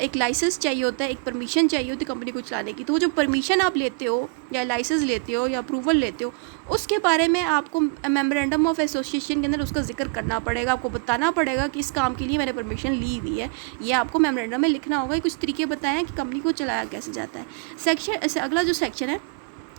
एक लाइसेंस चाहिए होता है, एक परमिशन चाहिए होती है कंपनी को चलाने की। तो वो जो परमिशन आप लेते हो या लाइसेंस लेते हो या अप्रूवल लेते हो, उसके बारे में आपको मेमोरेंडम ऑफ एसोसिएशन के अंदर उसका जिक्र करना पड़ेगा। आपको बताना पड़ेगा कि इस काम के लिए मैंने परमिशन ली हुई है, ये आपको मेमोरेंडम में लिखना होगा। कुछ तरीके बताएं कि कंपनी को चलाया कैसे जाता है। सेक्शन अगला जो सेक्शन है,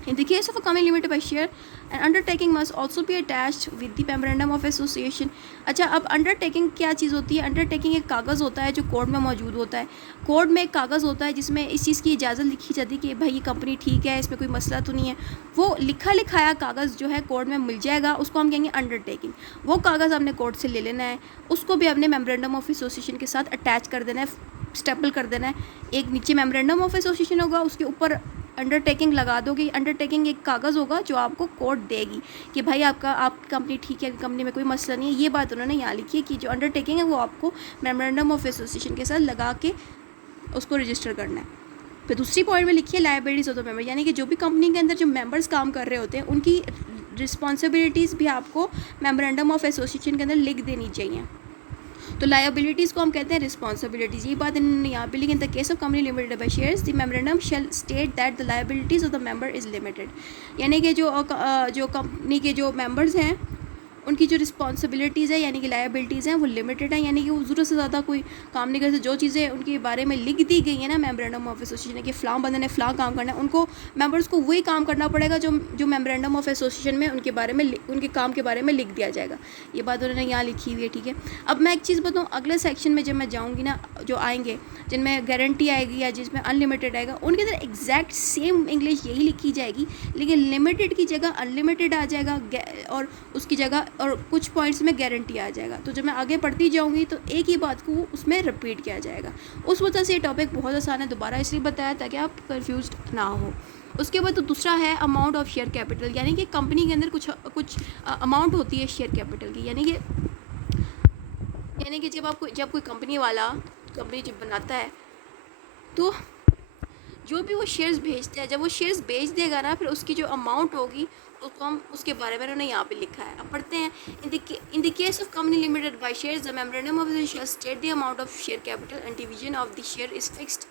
in the case of a company limited by share, an undertaking must also be attached with the memorandum of association। अच्छा, अब अंडरटेकिंग क्या चीज़ होती है? अंडरटेकिंग एक कागज़ होता है जो कोर्ट में मौजूद होता है। कोर्ट में एक कागज़ होता है जिसमें इस चीज़ की इजाज़त लिखी जाती है कि भाई ये कंपनी ठीक है, इसमें कोई मसला तो नहीं है। वो लिखा लिखाया कागज़ जो है कोर्ट में मिल जाएगा, उसको हम कहेंगे अंडरटेकिंग। वो कागज़ आपने कोर्ट से ले लेना है, उसको भी आपने मेमोरेंडम ऑफ एसोसिएशन के साथ अटैच कर देना है, स्टेपल कर देना है। एक नीचे मेमोरेंडम ऑफ एसोसिएशन होगा, उसके ऊपर अंडरटेकिंग लगा दो कि अंडरटेकिंग एक कागज़ होगा जो आपको कोर्ट देगी कि भाई आपकी कंपनी ठीक है, कंपनी में कोई मसला नहीं है। ये बात उन्होंने यहाँ लिखी है कि जो अंडरटेकिंग है वो आपको मेमोरेंडम ऑफ एसोसिएशन के साथ लगा के उसको रजिस्टर करना है। फिर दूसरी पॉइंट में लिखी है लायबिलिटीज़ ऑफ द मेंबर, यानी कि जो भी कंपनी के अंदर जो मेंबर्स काम कर रहे होते हैं उनकी रिस्पॉन्सिबिलिटीज़ भी आपको मेमोरेंडम ऑफ एसोसिएशन के अंदर लिख देनी चाहिए। तो लायबिलिटीज़ को हम कहते हैं रिस्पॉन्सिबिलिटीज़। ये बात इन्होंने यहाँ पे लिखी, in the case of company limited by shares the memorandum shall state that the liabilities of the member is limited. यानी कि जो कंपनी के जो मेंबर्स हैं उनकी जो रिस्पॉन्सिबिलिटीज़ है यानी कि लायबिलिटीज़ हैं वो लिमिटेड है, यानी कि वो ज़रूरत से ज़्यादा कोई काम नहीं करते। जो चीज़ें उनके बारे में लिख दी गई हैं ना मेमोरेंडम ऑफ एसोसिएशन कि फ़लाँ बंदे ने फ़लाँ काम करना है, उनको मेंबर्स को वही काम करना पड़ेगा जो मेमोरेंडम ऑफ एसोसिएशन में उनके बारे में उनके काम के बारे में लिख दिया जाएगा। ये बात उन्होंने यहाँ लिखी हुई है, ठीक है। अब मैं एक चीज़ बताऊँ, अगले सेक्शन में जब मैं जाऊँगी ना, जो आएंगे जिनमें गारंटी आएगी या जिसमें अनलिमिटेड आएगा, उनके अंदर एग्जैक्ट सेम इंग्लिश यही लिखी जाएगी, लेकिन लिमिटेड की जगह अनलिमिटेड आ जाएगा और उसकी जगह और कुछ पॉइंट्स में गारंटी आ जाएगा। तो जब मैं आगे पढ़ती जाऊंगी तो एक ही बात को उसमें रिपीट किया जाएगा। उस वजह से ये टॉपिक बहुत आसान है, दोबारा इसलिए बताया ताकि आप कंफ्यूज्ड ना हो। उसके बाद तो दूसरा है अमाउंट ऑफ शेयर कैपिटल, यानी कि कंपनी के अंदर कुछ अमाउंट होती है शेयर कैपिटल की, यानी कि जब कोई कंपनी जब बनाता है तो जो भी वो शेयर्स भेजता है, जब वो शेयर्स बेच देगा ना, फिर उसकी जो अमाउंट होगी उसको हम उसके बारे में उन्होंने यहाँ पे लिखा है। अब पढ़ते हैं, इन the case of company limited by shares the memorandum of association state the amount of share capital and division of the share is fixed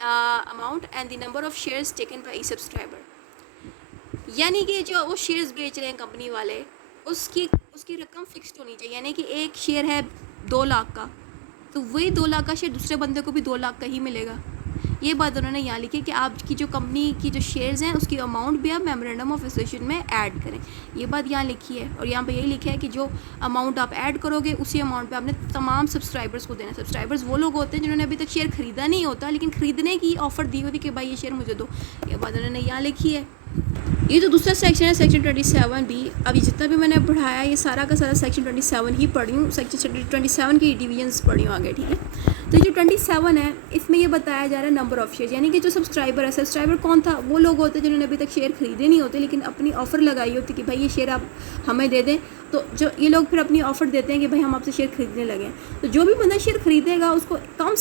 amount and the number of shares taken by each subscriber. यानी कि जो वो shares बेच रहे हैं company वाले, उसकी रकम फिक्स्ड होनी चाहिए। यानी कि एक शेयर है 2 लाख का, तो वही 2 लाख का शेयर दूसरे बंदे को भी 2 लाख का ही मिलेगा। ये बात उन्होंने यहाँ लिखी कि आपकी जो कंपनी की जो शेयर्स हैं उसकी अमाउंट भी आप मेमोरेंडम ऑफ एसोसिएशन में ऐड करें। ये बात यहाँ लिखी है और यहाँ पे यही लिखा है कि जो अमाउंट आप ऐड करोगे उसी अमाउंट पे आपने तमाम सब्सक्राइबर्स को देना। सब्सक्राइबर्स वो लोग होते हैं जिन्होंने अभी तक शेयर ख़रीदा नहीं होता लेकिन ख़रीदने की ऑफ़र दी होती कि भाई ये शेयर मुझे दो। ये बात उन्होंने यहाँ लिखी है। ये जो दूसरा सेक्शन है सेक्शन 27 भी, अभी जितना भी मैंने पढ़ाया ये सारा का सारा सेक्शन 27 ही पढ़ी हूँ, सेक्शन 27 की डिवीजन्स पढ़ी हूँ आगे, ठीक है। तो जो 27 है इसमें ये बताया जा रहा है नंबर ऑफ़ शेयर, यानी कि जो सब्सक्राइबर है, सब्सक्राइबर कौन था, वो लोग होते हैं जिन्होंने अभी तक शेयर खरीदे नहीं होते लेकिन अपनी ऑफ़र लगाई होती कि भाई ये शेयर आप हमें दे दें। तो जो ये लोग फिर अपनी ऑफ़र देते हैं कि भाई हम आपसे शेयर खरीदने लगे। तो जो भी बंदा शेयर खरीदेगा उसको कम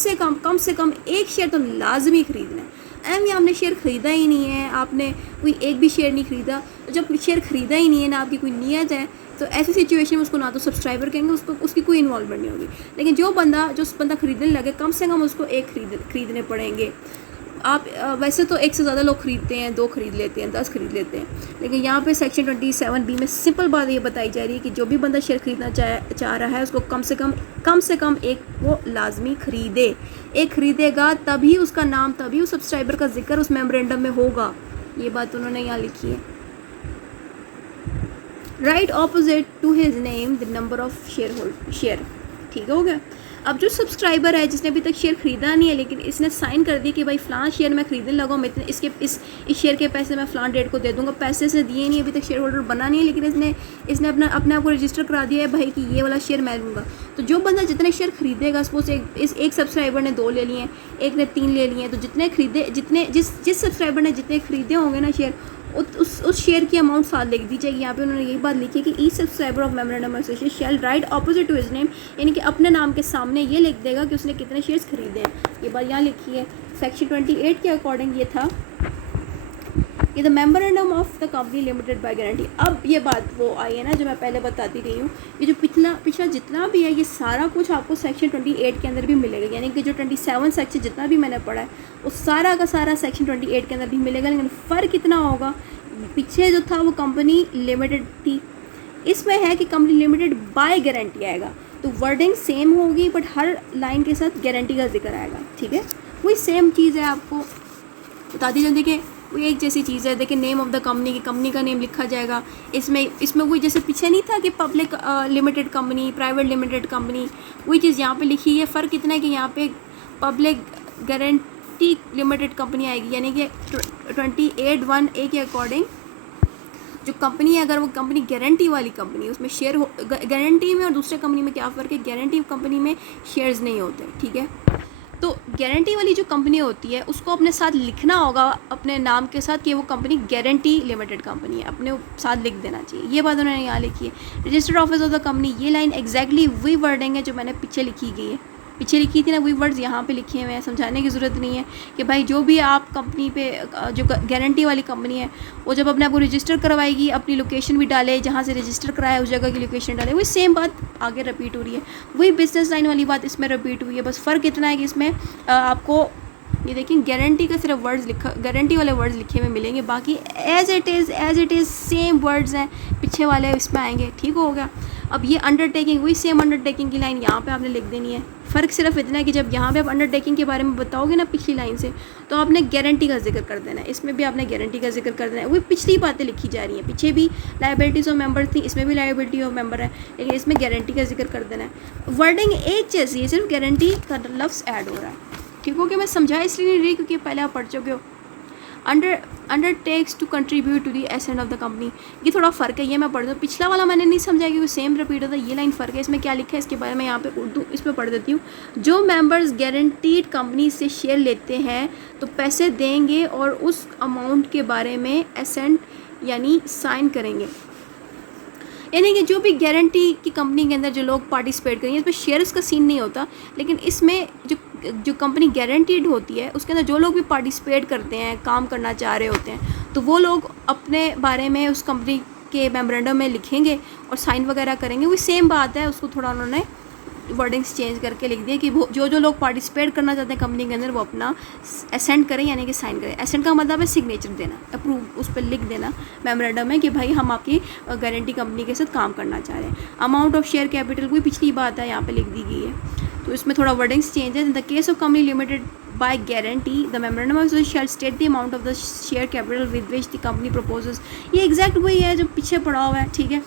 से कम एक शेयर तो लाजमी खरीदना है। एम या आपने शेयर ख़रीदा ही नहीं है, आपने कोई एक भी शेयर नहीं ख़रीदा, तो जब शेयर ख़रीदा ही नहीं है ना आपकी कोई नीयत है, तो ऐसी सिचुएशन में उसको ना तो सब्सक्राइबर कहेंगे, उसकी कोई इन्वॉल्वमेंट नहीं होगी। लेकिन जो बंदा ख़रीदने लगे कम से कम उसको एक खरीदने पड़ेंगे। आप वैसे तो एक से ज़्यादा लोग खरीदते हैं, 2 खरीद लेते हैं, 10 खरीद लेते हैं, लेकिन यहाँ पे सेक्शन 27B में सिंपल बात ये बताई जा रही है कि जो भी बंदा शेयर खरीदना चाह रहा है उसको कम से कम एक वो लाजमी खरीदे। एक खरीदेगा तभी उसका नाम, तभी उस सब्सक्राइबर का जिक्र उस मेमोरेंडम में होगा। ये बात उन्होंने यहाँ लिखी है। Write opposite to his name the number of share. ठीक हो गया। अब जो सब्सक्राइबर है जिसने अभी तक शेयर खरीदा नहीं है, लेकिन इसने साइन कर दिया कि भाई फ़लाँ शेयर मैं खरीदने लगा हूँ, मैं इतने इस शेयर के पैसे मैं फ़लाँ डेट को दे दूँगा। पैसे इसने दिए नहीं, अभी तक शेयर होल्डर बना नहीं है, लेकिन इसने अपने आप को रजिस्टर करा दिया है भाई कि ये वाला शेयर मैं लूँगा। तो जो बंदा जितने शेयर खरीदेगा, सपोज एक सब्सक्राइबर ने 2 ले लिए हैं, एक ने 3 ले लिए हैं, तो जिस सब्सक्राइबर ने जितने खरीदे होंगे ना शेयर, उस शेयर की अमाउंट साथ लिख दी जाएगी। यहाँ पे उन्होंने यही बात लिखी है कि each subscriber of memorandum association shall write opposite to his name, यानी कि अपने नाम के सामने ये लिख देगा कि उसने कितने शेयर्स खरीदे हैं। ये बात यहाँ लिखी है। सेक्शन 28 के अकॉर्डिंग ये था कि the memorandum of the company limited by guarantee. अब ये बात वो आई है ना जो मैं पहले बताती रही हूँ, ये जो पिछला जितना भी है ये सारा कुछ आपको सेक्शन 28 के अंदर भी मिलेगा, यानी कि जो 27 सेक्शन जितना भी मैंने पढ़ा है वो सारा का सारा सेक्शन 28 के अंदर भी मिलेगा। लेकिन फ़र्क कितना होगा, पीछे जो था वो कंपनी लिमिटेड थी, इसमें है कि कंपनी लिमिटेड बाय गारंटी आएगा, तो वर्डिंग सेम होगी बट हर लाइन के साथ गारंटी का जिक्र आएगा। ठीक है, वही सेम चीज़ है, आपको बता दी जल्दी कि वो एक जैसी चीज़ है। देखिए नेम ऑफ द कंपनी का नेम लिखा जाएगा। इसमें वही जैसे पीछे नहीं था कि public limited company, private limited company, वही चीज़ यहाँ पे लिखी है। फ़र्क इतना है कि यहाँ पे पब्लिक गारंटी लिमिटेड कंपनी आएगी, यानी कि 28(1)(a) के अकॉर्डिंग जो कंपनी है, अगर वो कंपनी गारंटी वाली कंपनी, उसमें शेयर हो, गारंटी में और दूसरे कंपनी में क्या फ़र्क है, गारंटी कंपनी में शेयर्स नहीं होते। ठीक है, तो गारंटी वाली जो कंपनी होती है उसको अपने साथ लिखना होगा अपने नाम के साथ कि वो कंपनी गारंटी लिमिटेड कंपनी है, अपने साथ लिख देना चाहिए। ये बात उन्होंने यहाँ लिखी है। Registered office of the company, ये लाइन एग्जैक्टली वही वर्डिंग है जो मैंने पीछे लिखी गई है, पीछे लिखी थी ना, वही वर्ड्स यहाँ पे लिखे हुए हैं। समझाने की ज़रूरत नहीं है कि भाई जो भी आप कंपनी पे जो गारंटी वाली कंपनी है वो जब अपने आप को रजिस्टर करवाएगी, अपनी लोकेशन भी डाले, जहाँ से रजिस्टर कराया उस जगह की लोकेशन डाले, वही सेम बात आगे रिपीट हो रही है। वही बिजनेस लाइन वाली बात इसमें रिपीट हुई है। बस फ़र्क इतना है कि इसमें आपको ये देखिए गारंटी का सिर्फ वर्ड्स गारंटी वाले वर्ड्स लिखे हुए मिलेंगे, बाकी as it is same words हैं पीछे वाले इसमें आएंगे। ठीक हो गया। अब ये अंडरटेकिंग, वही सेम अंडरटेकिंग की लाइन यहाँ पे आपने लिख देनी है। फ़र्क सिर्फ इतना है कि जब यहाँ पे आप अंडरटेकिंग के बारे में बताओगे ना पिछली लाइन से, तो आपने गारंटी का जिक्र कर देना है, इसमें भी आपने गारंटी का जिक्र कर देना है। वही पिछली बातें लिखी जा रही हैं, पीछे भी लायबिलिटीज़ ऑफ मेंबर थी, इसमें भी लायबिलिटी ऑफ मेंबर है, लेकिन इसमें गारंटी का जिक्र कर देना है। वर्डिंग एक जैसी है, सिर्फ गारंटी का लफ्ज़ ऐड हो रहा है। ठीक हो गया। मैं समझा इसलिए नहीं रही क्योंकि पहले आप पढ़ चुके हो। Undertakes to contribute to the asset of the company, ये थोड़ा फ़र्क है, ये मैं पढ़ दूँ। पिछला वाला मैंने नहीं समझा क्योंकि सेम रिपीट होता है, ये लाइन फ़र्क है। इसमें क्या लिखा है इसके बारे में यहाँ पे उर्दू इसमें पढ़ देती हूँ। जो मेंबर्स गारंटीड कंपनी से शेयर लेते हैं तो पैसे देंगे और उस अमाउंट के बारे में एसेंट यानी साइन करेंगे, यानी कि जो भी गारंटी की कंपनी के अंदर जो लोग पार्टिसिपेट करेंगे, इसमें शेयर्स का सीन नहीं होता, लेकिन इसमें जो कंपनी गारंटीड होती है उसके अंदर जो लोग भी पार्टिसिपेट करते हैं, काम करना चाह रहे होते हैं, तो वो लोग अपने बारे में उस कंपनी के मेमोरेंडम में लिखेंगे और साइन वगैरह करेंगे। वही सेम बात है, उसको थोड़ा उन्होंने वर्डिंग्स चेंज करके लिख दिया कि वो जो लोग पार्टिसिपेट करना चाहते हैं कंपनी के अंदर वो अपना एसेंट करें, यानी कि साइन करें। एसेंट का मतलब है सिग्नेचर देना, अप्रूव उस पर लिख देना मेमोरेंडम में कि भाई हम आपकी गारंटी कंपनी के साथ काम करना चाह रहे हैं। अमाउंट ऑफ शेयर कैपिटल कोई पिछली बात है यहाँ पे लिख दी गई है, तो इसमें थोड़ा वर्डिंग्स चेंज है। In the case of company limited by guarantee the memorandum of shall state the amount of the share capital with which the company proposes. ये एग्जैक्ट वही है जो पीछे पड़ा हुआ है। ठीक है,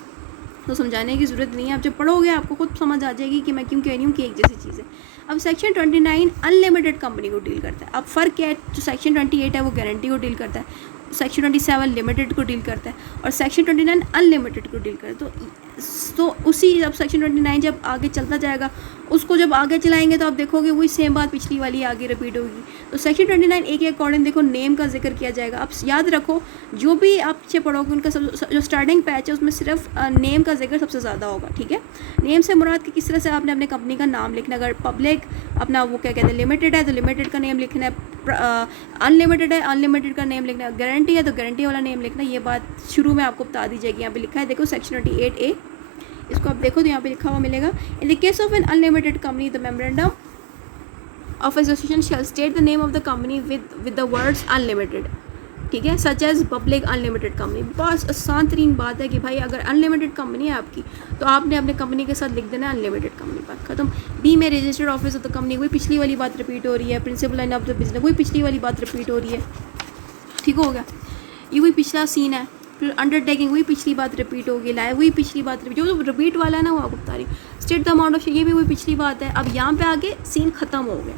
तो समझाने की ज़रूरत नहीं है, आप जब पढ़ोगे आपको खुद समझ आ जाएगी कि मैं क्यों कह रही हूँ कि एक जैसी चीज़ है। अब सेक्शन 29 अनलिमिटेड कंपनी को डील करता है। अब फ़र्क क्या है, जो सेक्शन 28 है वो गारंटी को डील करता है, सेक्शन 27 लिमिटेड को डील करता है और सेक्शन 29 अनलिमिटेड को डील करता है। तो उसी जब सेक्शन 29 जब आगे चलता जाएगा, उसको जब आगे चलाएंगे तो आप देखोगे वही सेम बात पिछली वाली आगे रिपीट होगी। तो सेक्शन 29 के अकॉर्डिंग देखो नेम का जिक्र किया जाएगा। आप याद रखो जो भी आप पीछे पढ़ोगे उनका जो स्टार्टिंग पैच है उसमें सिर्फ नेम का जिक्र सबसे ज़्यादा होगा। ठीक है, नेम से मुराद कि किस तरह से आपने अपने कंपनी का नाम लिखना। अगर पब्लिक अपना वो क्या कहते हैं लिमिटेड है तो लिमिटेड का नेम लिखना है, अनलिमिटेड है अनलिमिटेड का नेम लिखना है, गारंटी है तो गारंटी वाला नेम लिखना है। ये बात शुरू में आपको बता दी जाएगी। यहाँ पे लिखा है देखो सेक्शन 28A, इसको आप देखो तो यहाँ पे लिखा हुआ मिलेगा। In the case of an unlimited company the memorandum of association shall state the name of the company with the words unlimited, ठीक है, such as public unlimited company. बहुत आसान तरीन बात है कि भाई अगर अनलिमिटेड कंपनी है आपकी तो आपने अपने कंपनी के साथ लिख देना अनलिमिटेड कंपनी, बात खत्म। बी में registered office of the company, वही पिछली वाली बात रिपीट हो रही है। Principal line of the business, वही पिछली वाली बात रिपीट हो रही है, ठीक हो गया। ये वही पिछला सीन है। फिर अंडरटेकिंग, वही पिछली बात रिपीट होगी। लाए, वही पिछली बात रिपीट, जो रिपीट वाला है ना वो आपको बता रही। स्टेट द अमाउंट ऑफ, ये भी वही पिछली बात है। अब यहाँ पे आगे सीन ख़त्म हो गया,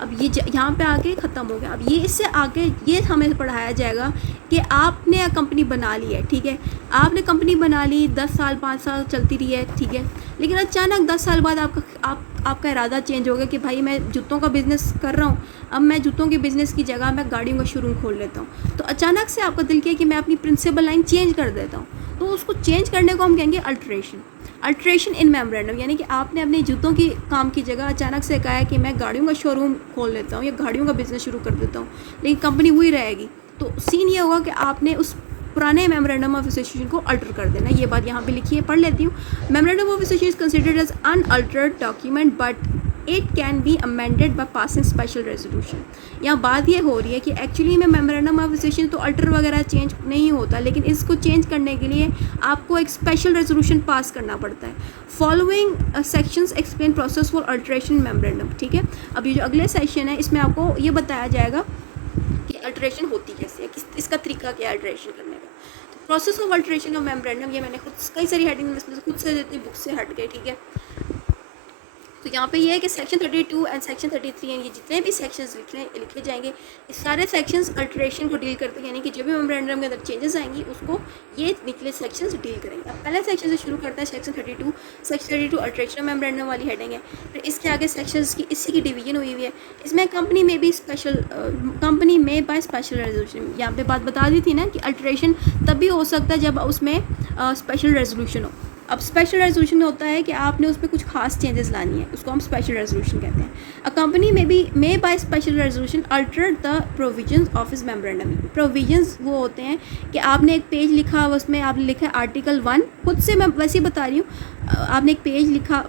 अब ये यहाँ पे आगे ख़त्म हो गया। अब ये इससे आगे ये हमें पढ़ाया जाएगा कि आपने कंपनी बना ली है, ठीक है, आपने कंपनी बना ली, 10 साल 5 साल चलती रही है, ठीक है, लेकिन अचानक 10 साल बाद आपका इरादा चेंज हो गया कि भाई मैं जूतों का बिज़नेस कर रहा हूँ, अब मैं जूतों के बिज़नेस की जगह मैं गाड़ियों का शोरूम खोल लेता हूँ। तो अचानक से आपका दिल किया कि मैं अपनी प्रिंसिपल लाइन चेंज कर देता हूँ, तो उसको चेंज करने को हम कहेंगे अल्ट्रेशन। अल्ट्रेशन इन मेमोरेंडम, यानी कि आपने अपने जूतों की काम की जगह अचानक से कहा है कि मैं गाड़ियों का शोरूम खोल लेता हूँ या गाड़ियों का बिज़नेस शुरू कर देता हूँ, लेकिन कंपनी वही रहेगी। तो सीन ये होगा कि आपने उस पुराने मेमोरेंडम ऑफ एसोसिएशन को अल्टर कर देना। ये बात यहाँ पे लिखी है, पढ़ लेती हूँ। Memorandum of association is considered as unaltered document but it can be amended by passing special resolution. यहाँ बात ये हो रही है कि एक्चुअली में मेमोरेंडम ऑफ एसोसिएशन तो अल्टर वगैरह चेंज नहीं होता, लेकिन इसको चेंज करने के लिए आपको एक स्पेशल रेजोल्यूशन पास करना पड़ता है। Following sections explain process for alteration memorandum, ठीक है। अब ये जो अगले सेक्शन है इसमें आपको ये बताया जाएगा कि अल्ट्रेशन होती कैसे है, इसका तरीका क्या है अल्ट्रेशन करने का। तो process of alteration of memorandum, ये मैंने खुद कई सारी हेडिंग में खुद से देती बुक से हट गए, ठीक है। तो यहाँ पे ये है कि सेक्शन 32 एंड सेक्शन 33 हैं, ये जितने भी सेक्शंस लिखे जाएंगे इस सारे सेक्शंस अल्ट्रेशन को डील करते हैं, यानी कि जो भी मेमोरेंडम के अंदर चेंजेस आएंगी उसको ये निकले सेक्शंस डील करेंगे। अब पहले सेक्शन से शुरू करते हैं, सेक्शन 32। सेक्शन 32 अल्ट्रेशन मेमोरेंडम वाली हेडिंग है। फिर इसके आगे सेक्शंस की इसी की डिवीजन हुई हुई है। इसमें कंपनी में भी कंपनी में बाय स्पेशल रेजोल्यूशन, यहाँ पे बात बता दी थी ना कि अल्ट्रेशन तभी हो सकता है जब उसमें स्पेशल रेजोल्यूशन हो। अब स्पेशल रेजोल्यूशन होता है कि आपने उस पर कुछ खास चेंजेस लानी है, उसको हम स्पेशल रेजोल्यूशन कहते हैं। अ कंपनी में भी may by special resolution alter the provisions of इस मेमोरेंडम। प्रोविजंस वो होते हैं कि आपने एक पेज लिखा, उसमें आपने लिखा है आर्टिकल 1, खुद से मैं वैसे ही बता रही हूँ। आपने एक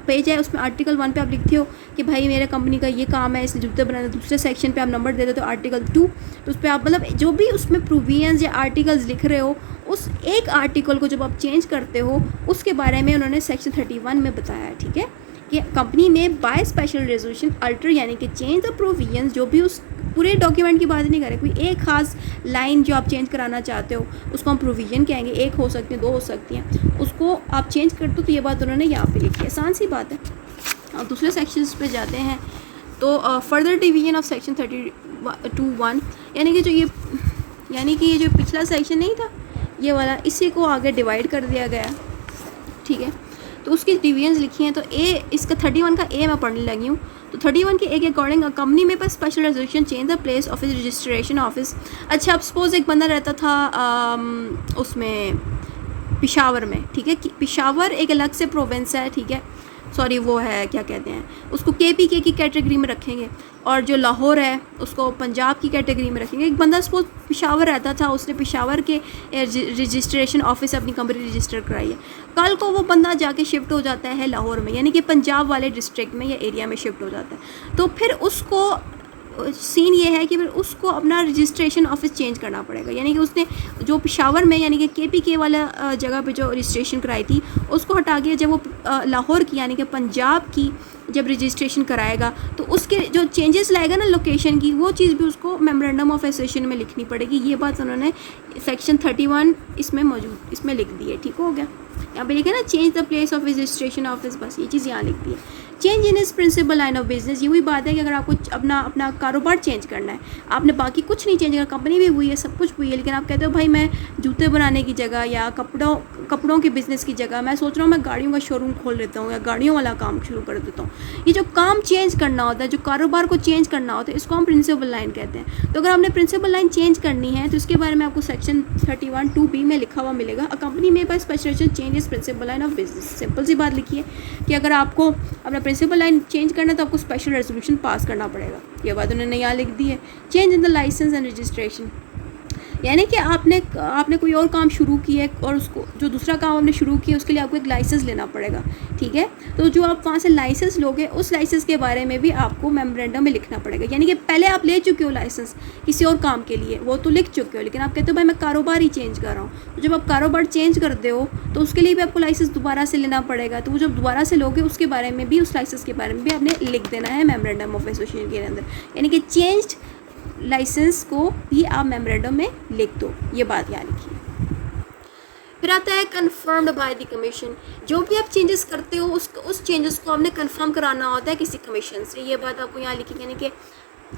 पेज है, उसमें आर्टिकल 1 पे आप लिखते हो कि भाई मेरे कंपनी का ये काम है, इसलिए जूते बनाने। दूसरे सेक्शन पे आप नंबर दे देते हो आर्टिकल 2, तो उस पर आप मतलब जो भी उसमें प्रोविजंस या आर्टिकल्स लिख रहे हो उस एक आर्टिकल को जब आप चेंज करते हो उसके बारे में उन्होंने सेक्शन 31 में बताया है, ठीक है, कि कंपनी में बाय स्पेशल रेजोल्यूशन अल्टर यानी कि चेंज द प्रोविजंस, जो भी उस पूरे डॉक्यूमेंट की बात नहीं करें, कोई एक खास लाइन जो आप चेंज कराना चाहते हो उसको हम प्रोविजन कहेंगे। एक हो सकती है, 2 हो सकती हैं, उसको आप चेंज कर दो। तो ये बात उन्होंने यहाँ पे लिखी है, आसान सी बात है। अब दूसरे सेक्शंस पे जाते हैं तो फर्दर डिवीजन ऑफ सेक्शन 32(1), यानी कि ये जो पिछला सेक्शन नहीं था ये वाला, इसी को आगे डिवाइड कर दिया गया, ठीक है। तो उसकी डिवीजन्स लिखी हैं। तो ए, इसका 31 का ए मैं पढ़ने लगी हूँ। तो 31 के ए के अकॉर्डिंग कंपनी में पर special resolution change the place of his registration office. अच्छा, अब सपोज एक बंदा रहता था उसमें पेशावर में, ठीक है, पेशावर एक अलग से प्रोविंस है, ठीक है, सॉरी वो है क्या कहते हैं उसको, KPK की कैटेगरी में रखेंगे, और जो लाहौर है उसको पंजाब की कैटेगरी में रखेंगे। एक बंदा सपोज पेशावर रहता था, उसने पेशावर के रजिस्ट्रेशन ऑफिस अपनी कंपनी रजिस्टर कराई है। कल को वो बंदा जाके शिफ्ट हो जाता है लाहौर में, यानी कि पंजाब वाले डिस्ट्रिक्ट में या एरिया में शिफ्ट हो जाता है। तो फिर उसको सीन ये है कि फिर उसको अपना रजिस्ट्रेशन ऑफिस चेंज करना पड़ेगा, यानी कि उसने जो पेशावर में यानी कि KPK वाला जगह पे जो रजिस्ट्रेशन कराई थी उसको हटा के जब वो लाहौर की यानी कि पंजाब की जब रजिस्ट्रेशन कराएगा तो उसके जो चेंजेस लाएगा ना लोकेशन की, वो चीज़ भी उसको मेमोरेंडम ऑफ एसोसिएशन में लिखनी पड़ेगी। ये बात उन्होंने सेक्शन 31 इसमें लिख दी है, ठीक हो गया। यहाँ पे लिखे ना change the place of registration office, बस ये चीज़ यहाँ लिख दी है। चेंज इन इस प्रिंसिपल लाइन ऑफ बिजनेस, ये वही बात है कि अगर आपको अपना कारोबार चेंज करना है, आपने बाकी कुछ नहीं चेंज करना, कंपनी भी हुई है, सब कुछ हुई है, लेकिन आप कहते हो भाई मैं जूते बनाने की जगह या कपड़ों के बिज़नेस की जगह मैं सोच रहा हूँ मैं गाड़ियों का शोरूम खोल लेता हूँ या गाड़ियों वाला काम शुरू कर देता हूँ। ये जो काम चेंज करना होता है, जो कारोबार को चेंज करना होता है, इसको हम प्रिंसिपल लाइन कहते हैं। तो अगर आपने प्रिंसिपल लाइन चेंज करनी है तो इसके बारे में आपको सेक्शन 31(2)(b) में लिखा हुआ मिलेगा। अ कंपनी में by special changes principal line of business, simple सी बात लिखी है कि अगर आपको अपना प्रिंसिपल लाइन चेंज करना है तो आपको स्पेशल रेजोल्यूशन पास करना पड़ेगा। ये बात उन्होंने यहाँ लिख दी है। Change in the licence and registration, यानी कि आपने कोई और काम शुरू किया है और उसको जो दूसरा काम आपने शुरू किया उसके लिए आपको एक लाइसेंस लेना पड़ेगा, ठीक है। तो जो आप वहाँ से लाइसेंस लोगे उस लाइसेंस के बारे में भी आपको मेमोरेंडम में लिखना पड़ेगा। यानी कि पहले आप ले चुके हो लाइसेंस किसी और काम के लिए, वो तो लिख चुके हो, लेकिन आप कहते हो भाई मैं कारोबार ही चेंज कर रहा हूँ। तो जब आप कारोबार चेंज करते हो तो उसके लिए भी आपको लाइसेंस दोबारा से लेना पड़ेगा। तो वो जब दोबारा से लोगे उसके बारे में भी, उस लाइसेंस के बारे में भी आपने लिख देना है मेमोरेंडम ऑफ एसोसिएशन के अंदर। यानी कि चेंज्ड लाइसेंस को भी आप मेमोरेंडम में लिख दो, ये बात याद रखिए। फिर आता है कन्फर्म्ड बाय द कमीशन। जो भी आप चेंजेस करते हो उस चेंजेस को आपने कन्फर्म कराना होता है किसी कमीशन से। ये बात आपको यहाँ लिखी, यानी कि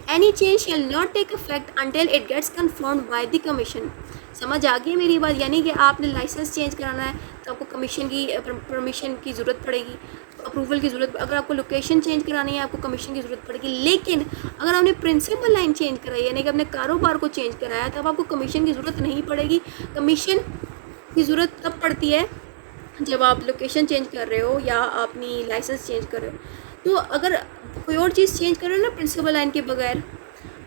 any change shall not take effect until it gets confirmed by the commission. समझ आ गई मेरी बात? यानी कि आपने लाइसेंस चेंज कराना है तो आपको कमीशन की परमिशन की ज़रूरत पड़ेगी, अप्रूवल की ज़रूरत। अगर आपको लोकेशन चेंज करानी है आपको कमीशन की ज़रूरत पड़ेगी। लेकिन अगर आपने प्रिंसिपल लाइन चेंज कराई, यानी कि अपने कारोबार को चेंज कराया, तब आपको कमीशन की ज़रूरत नहीं पड़ेगी। कमीशन की ज़रूरत तब पड़ती है जब आप लोकेशन चेंज कर रहे हो या अपनी लाइसेंस चेंज कर रहे हो। तो अगर कोई और चीज़ चेंज कर रहे हो ना प्रिंसिपल लाइन के बगैर,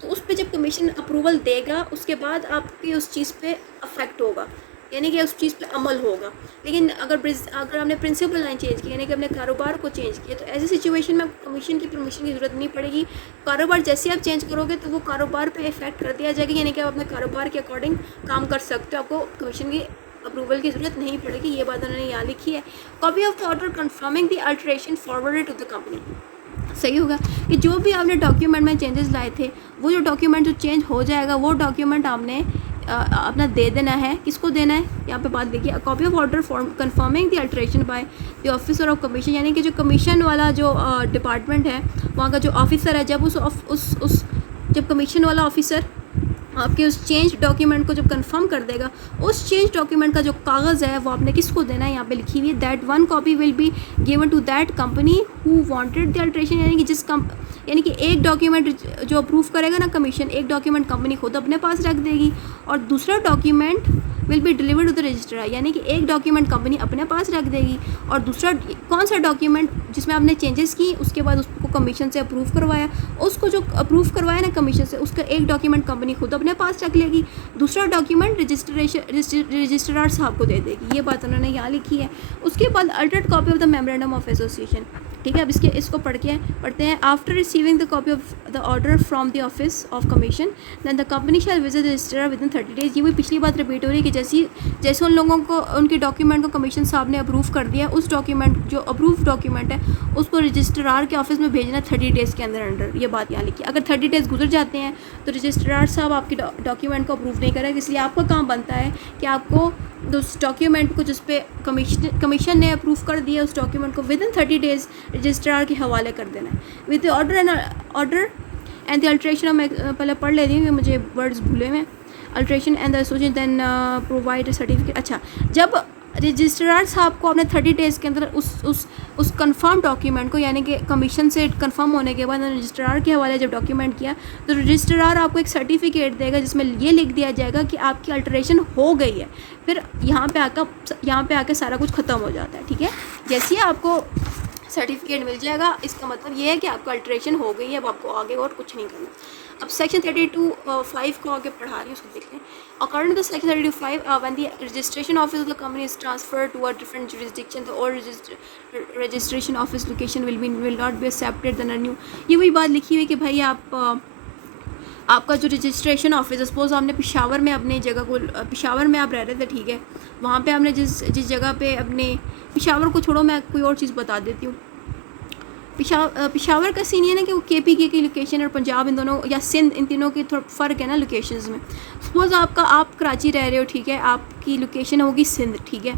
तो उस पर जब कमीशन अप्रूवल देगा उसके बाद आपकी उस चीज़ पे अफेक्ट होगा, यानी कि उस चीज़ पे अमल होगा। लेकिन अगर आपने प्रिंसिपल लाइन चेंज की, यानी कि अपने कारोबार को चेंज किया, तो ऐसी सिचुएशन में आपको कमीशन की परमिशन की ज़रूरत नहीं पड़ेगी। कारोबार जैसे आप चेंज करोगे तो वो कारोबार पे इफेक्ट कर दिया जाएगा, यानी कि आप अपने कारोबार के अकॉर्डिंग काम कर सकते हो, आपको कमीशन की अप्रूवल की ज़रूरत नहीं पड़ेगी। ये बात उन्होंने यहाँ लिखी है। Copy of the order confirming the alteration forwarded to the company. सही होगा कि जो भी आपने डॉक्यूमेंट में चेंजेस लाए थे, वो जो डॉक्यूमेंट जो चेंज हो जाएगा वो डॉक्यूमेंट आपने अपना दे देना है। किसको देना है? यहाँ पे बात देखिए, copy of order form confirming the alteration by the officer of commission. यानी कि जो कमीशन वाला जो डिपार्टमेंट है, वहाँ का जो ऑफिसर है, जब जब कमीशन वाला ऑफिसर आपके उस चेंज डॉक्यूमेंट को जब कंफर्म कर देगा, उस चेंज डॉक्यूमेंट का जो कागज़ है वो आपने किसको देना है? यहाँ पे लिखी हुई है, that one copy will be given to that company who wanted the alteration. यानी कि एक डॉक्यूमेंट जो अप्रूव करेगा ना कमीशन, एक डॉक्यूमेंट कंपनी खुद अपने पास रख देगी और दूसरा document will be delivered to the registrar. यानी कि एक डॉक्यूमेंट कंपनी अपने पास रख देगी और दूसरा कौन सा डॉक्यूमेंट जिसमें आपने चेंजेस की उसके बाद उसको कमीशन से अप्रूव करवाया, उसको जो अप्रूव करवाया ना कमीशन से, उसका एक डॉक्यूमेंट कंपनी खुद अपने पास रख लेगी, दूसरा डॉक्यूमेंट रजिस्ट्रार साहब को दे देगी। ये बात उन्होंने यहाँ लिखी है। उसके बाद altered copy of the memorandum of association, ठीक है। अब इसको पढ़ते हैं। After receiving the copy of the order from the office of commission then the company shall visit the registrar within 30 days. ये भी पिछली बात रिपीट हो रही है कि जैसे उन लोगों को उनके डॉक्यूमेंट को कमीशन साहब ने अप्रूव कर दिया, उस डॉक्यूमेंट जो अप्रूव डॉक्यूमेंट है उसको रजिस्ट्रार के ऑफिस में भेजना 30 डेज़ के अंदर। ये बात यहाँ लिखी। अगर 30 डेज़ गुजर जाते हैं तो रजिस्ट्रार साहब आपके डॉक्यूमेंट को अप्रूव नहीं करेगा, इसलिए आपका काम बनता है कि आपको उस डॉक्यूमेंट को जिस पे कमीशन ने अप्रूव कर दिया, उस डॉक्यूमेंट को विद इन 30 डेज़ रजिस्ट्रार के हवाले कर देना है with the order and the alteration. पहले पढ़ लेती हूँ, मुझे वर्ड्स भूले हुए। Alteration and the association then provide certificate. अच्छा, जब रजिस्ट्रार साहब को आपने 30 डेज़ के अंदर उस कंफर्म डॉक्यूमेंट को, यानी कि कमीशन से कंफर्म होने के बाद रजिस्ट्रार के हवाले जब डॉक्यूमेंट किया, तो रजिस्ट्रार आपको एक सर्टिफिकेट देगा जिसमें ये लिख दिया जाएगा कि आपकी अल्टरेशन हो गई है। फिर यहाँ पे आकर सारा कुछ ख़त्म हो जाता है, ठीक है। जैसे ही आपको सर्टिफिकेट मिल जाएगा, इसका मतलब ये है कि आपका अल्टरेशन हो गई है, अब आपको आगे और कुछ नहीं करना। अब सेक्शन 32(5) को आगे पढ़ा रही हूँ, उसको देख लें। According to section 32(5), when the registration office of the company is transferred to a different jurisdiction, the old registration office location will not be accepted the new. ये वही बात लिखी हुई कि भाई आपका जो रजिस्ट्रेशन ऑफिस, सपोज आपने पिशावर में अपनी जगह को, पिशावर में आप रह रहे थे, ठीक है, वहाँ पे आपने जिस जगह पे अपने, पिशावर को छोड़ो, मैं कोई और चीज़ बता देती हूँ। पिशावर का सीन ये ना कि वो KPK की लोकेशन और पंजाब, इन दोनों, या सिंध, इन तीनों की थोड़ा फ़र्क है ना लोकेशंस में। सपोज़ आप कराची रह रहे हो, ठीक है, आपकी लोकेशन होगी सिंध, ठीक है,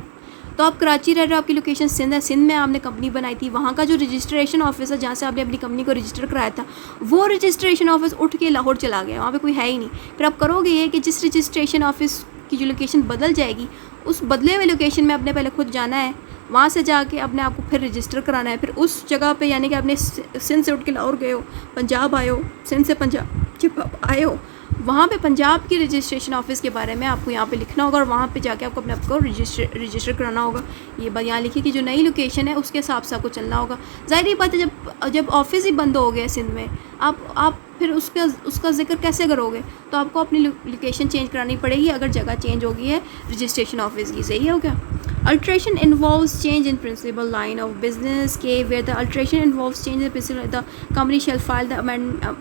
तो आप कराची रह रहे हो, आपकी लोकेशन सिंध है, सिंध में आपने कंपनी बनाई थी, वहाँ का जो रजिस्ट्रेशन ऑफिस है जहाँ से आपने अपनी कंपनी को रजिस्टर कराया था, वो रजिस्ट्रेशन ऑफिस उठ के लाहौर चला गया, वहाँ पे कोई है ही नहीं। फिर आप करोगे ये कि जिस रजिस्ट्रेशन ऑफिस की जो लोकेशन बदल जाएगी, उस बदले हुए लोकेशन में आपने पहले खुद जाना है, वहाँ से जाके अपने आप को फिर रजिस्टर कराना है। फिर उस जगह पे, यानी कि आपने सिंध से उठ के लाहौर गए हो, पंजाब आए हो, सिंध से पंजाब जब आप आए हो वहाँ पे पंजाब की रजिस्ट्रेशन ऑफिस के बारे में आपको यहाँ पे लिखना होगा और वहाँ पे जाके आपको अपने आप को रजिस्टर कराना होगा। ये बात यहाँ लिखी कि जो नई लोकेशन है उसके हिसाब से आपको चलना होगा। ज़ाहिर बात है जब ऑफिस ही बंद हो गया सिंध में, आप फिर उसका जिक्र कैसे करोगे? तो आपको अपनी लोकेशन चेंज करानी पड़ेगी अगर जगह चेंज हो गई है रजिस्ट्रेशन ऑफिस की। सही हो गया? Alteration involves change in principal line of business के where the alteration involves change in principal the company shall file the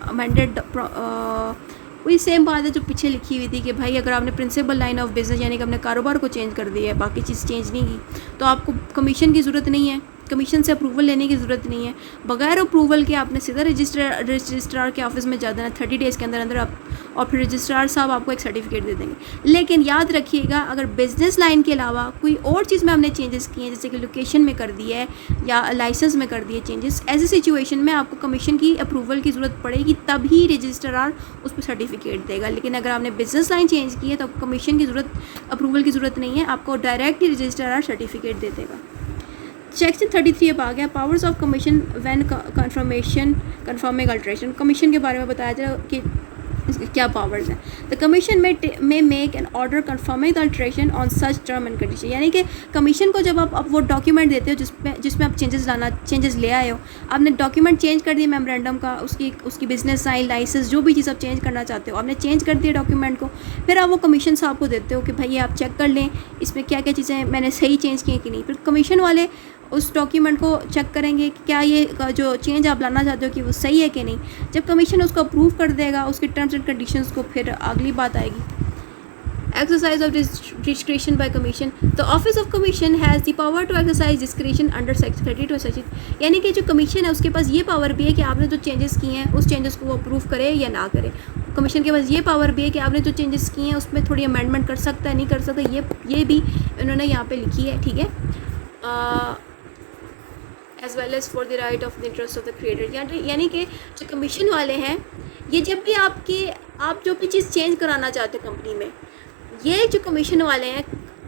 amended वही सेम बात है जो पीछे लिखी हुई थी कि भाई अगर आपने प्रिंसिपल लाइन ऑफ बिजनेस यानी कि अपने कारोबार को चेंज कर दिया है, बाकी चीज़ चेंज नहीं की, तो आपको कमीशन की ज़रूरत नहीं है, कमीशन से अप्रूवल लेने की ज़रूरत नहीं है। बगैर अप्रूवल के आपने सीधा रजिस्ट्रार के ऑफिस में जा देना 30 डेज़ के अंदर अंदर आप, और फिर रजिस्ट्रार साहब आपको एक सर्टिफिकेट दे देंगे। लेकिन याद रखिएगा अगर बिज़नेस लाइन के अलावा कोई और चीज़ में हमने चेंजेस किए हैं, जैसे कि लोकेशन में कर दी है या लाइसेंस में कर दिए चेंजेस, ऐसी सिचुएशन में आपको कमीशन की अप्रूवल की ज़रूरत पड़ेगी, तभी रजिस्ट्रार उस पर सर्टिफिकेट देगा। लेकिन अगर आपने बिज़नेस लाइन चेंज की है तो आपको कमीशन की ज़रूरत, अप्रूवल की ज़रूरत नहीं है, आपको डायरेक्ट ही रजिस्ट्रार सर्टिफिकेट दे देगा। सेक्शन 33 अब आ गया, powers of commission when confirming alteration. Commission के बारे में बताया जाए कि क्या पावर्स हैं। द कमीशन में make an order confirming the alteration on such term and condition, यानी कि कमीशन को जब आप वो डॉक्यूमेंट देते हो जिसमें आप चेंजेस ले आए हो, आपने डॉक्यूमेंट चेंज कर दिया मेमोरेंडम का, उसकी बिजनेस साइन लाइसेंस जो भी चीज़ आप चेंज करना चाहते हो आपने चेंज कर दिया डॉक्यूमेंट को, फिर आप वो कमीशन साहब को देते हो कि भाई आप चेक कर लें इसमें क्या क्या चीज़ें मैंने सही चेंज की हैं कि नहीं। फिर कमीशन वाले उस डॉक्यूमेंट को चेक करेंगे कि क्या ये जो चेंज आप लाना चाहते हो कि वो सही है कि नहीं। जब कमीशन उसको अप्रूव कर देगा उसके टर्म्स एंड कंडीशंस को, फिर अगली बात आएगी exercise of discretion by commission. The office of commission has the power to exercise discretion under section 32 section, यानी कि जो कमीशन है उसके पास ये पावर भी है कि आपने जो चेंजेस किए हैं उस चेंजेस को वो अप्रूव करे या ना करे। कमीशन के पास ये पावर भी है कि आपने जो चेंजेस किए हैं उसमें थोड़ी अमेंडमेंट कर सकता है, नहीं कर सकता, ये भी इन्होंने यहाँ पे लिखी है। ठीक है, as well as for the right of the interest of the creditor, यानी कि जो कमीशन वाले हैं ये जब भी आप जो भी चीज़ चेंज कराना चाहते हो कंपनी में, ये जो कमीशन वाले हैं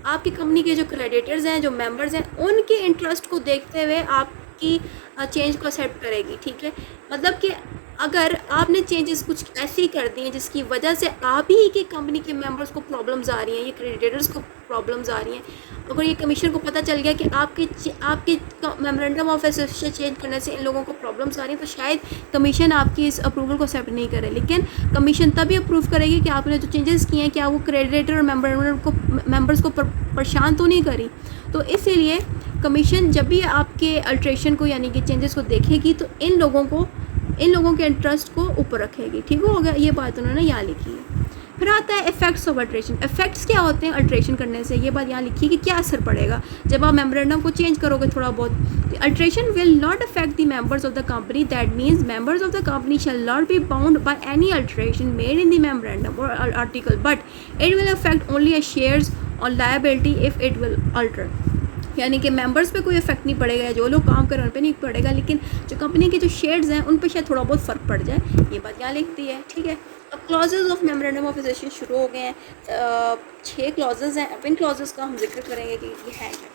आपकी कंपनी के जो क्रेडिटर्स हैं, जो मेंबर्स हैं, उनके इंटरेस्ट को देखते हुए आपकी चेंज को एक्सेप्ट करेगी। ठीक है, मतलब कि अगर आपने चेंजेस कुछ ऐसे ही कर दिए जिसकी वजह से आप ही की कंपनी के मेंबर्स को प्रॉब्लम्स आ रही हैं, ये क्रेडिटर्स को प्रॉब्लम्स आ रही हैं, अगर ये कमीशन को पता चल गया कि आपके मेमोरेंडम ऑफ एसोसिएशन चेंज करने से इन लोगों को प्रॉब्लम्स आ रही हैं, तो शायद कमीशन आपकी इस अप्रूवल को एक्सेप्ट नहीं करे। लेकिन कमीशन तभी अप्रूव करेगी कि आपने जो चेंजेस किए हैं क्या वो क्रेडिटर और मेंबर्स को परेशान तो नहीं करी। तो इसीलिए कमीशन जब भी आपके अल्ट्रेशन को यानी कि चेंजेस को देखेगी तो इन लोगों के इंटरेस्ट को ऊपर रखेगी। ठीक हो गया, ये बात उन्होंने यहाँ लिखी है। फिर आता है इफेक्ट्स ऑफ अल्ट्रेशन। इफेक्ट्स क्या होते हैं अल्ट्रेशन करने से, ये बात यहाँ लिखी है कि क्या असर पड़ेगा जब आप मेमोरेंडम को चेंज करोगे थोड़ा बहुत। Alteration will not affect the members of the company, that means members of the company shall not be bound by any alteration made in the memorandum और article, but it will affect only a shares on liability if it will alter, यानी कि members पे कोई effect नहीं पड़ेगा, जो लोग काम कर रहे हैं उन पे नहीं पड़ेगा, लेकिन जो कंपनी के जो शेयर्स हैं उन पे शायद थोड़ा बहुत फ़र्क पड़ जाए, ये बात यहाँ लिखती है। ठीक है, अब clauses of memorandum of association शुरू हो गए हैं। 6 क्लॉजेज हैं। अब इन क्लॉजेज का हम जिक्र करेंगे कि ये है क्या।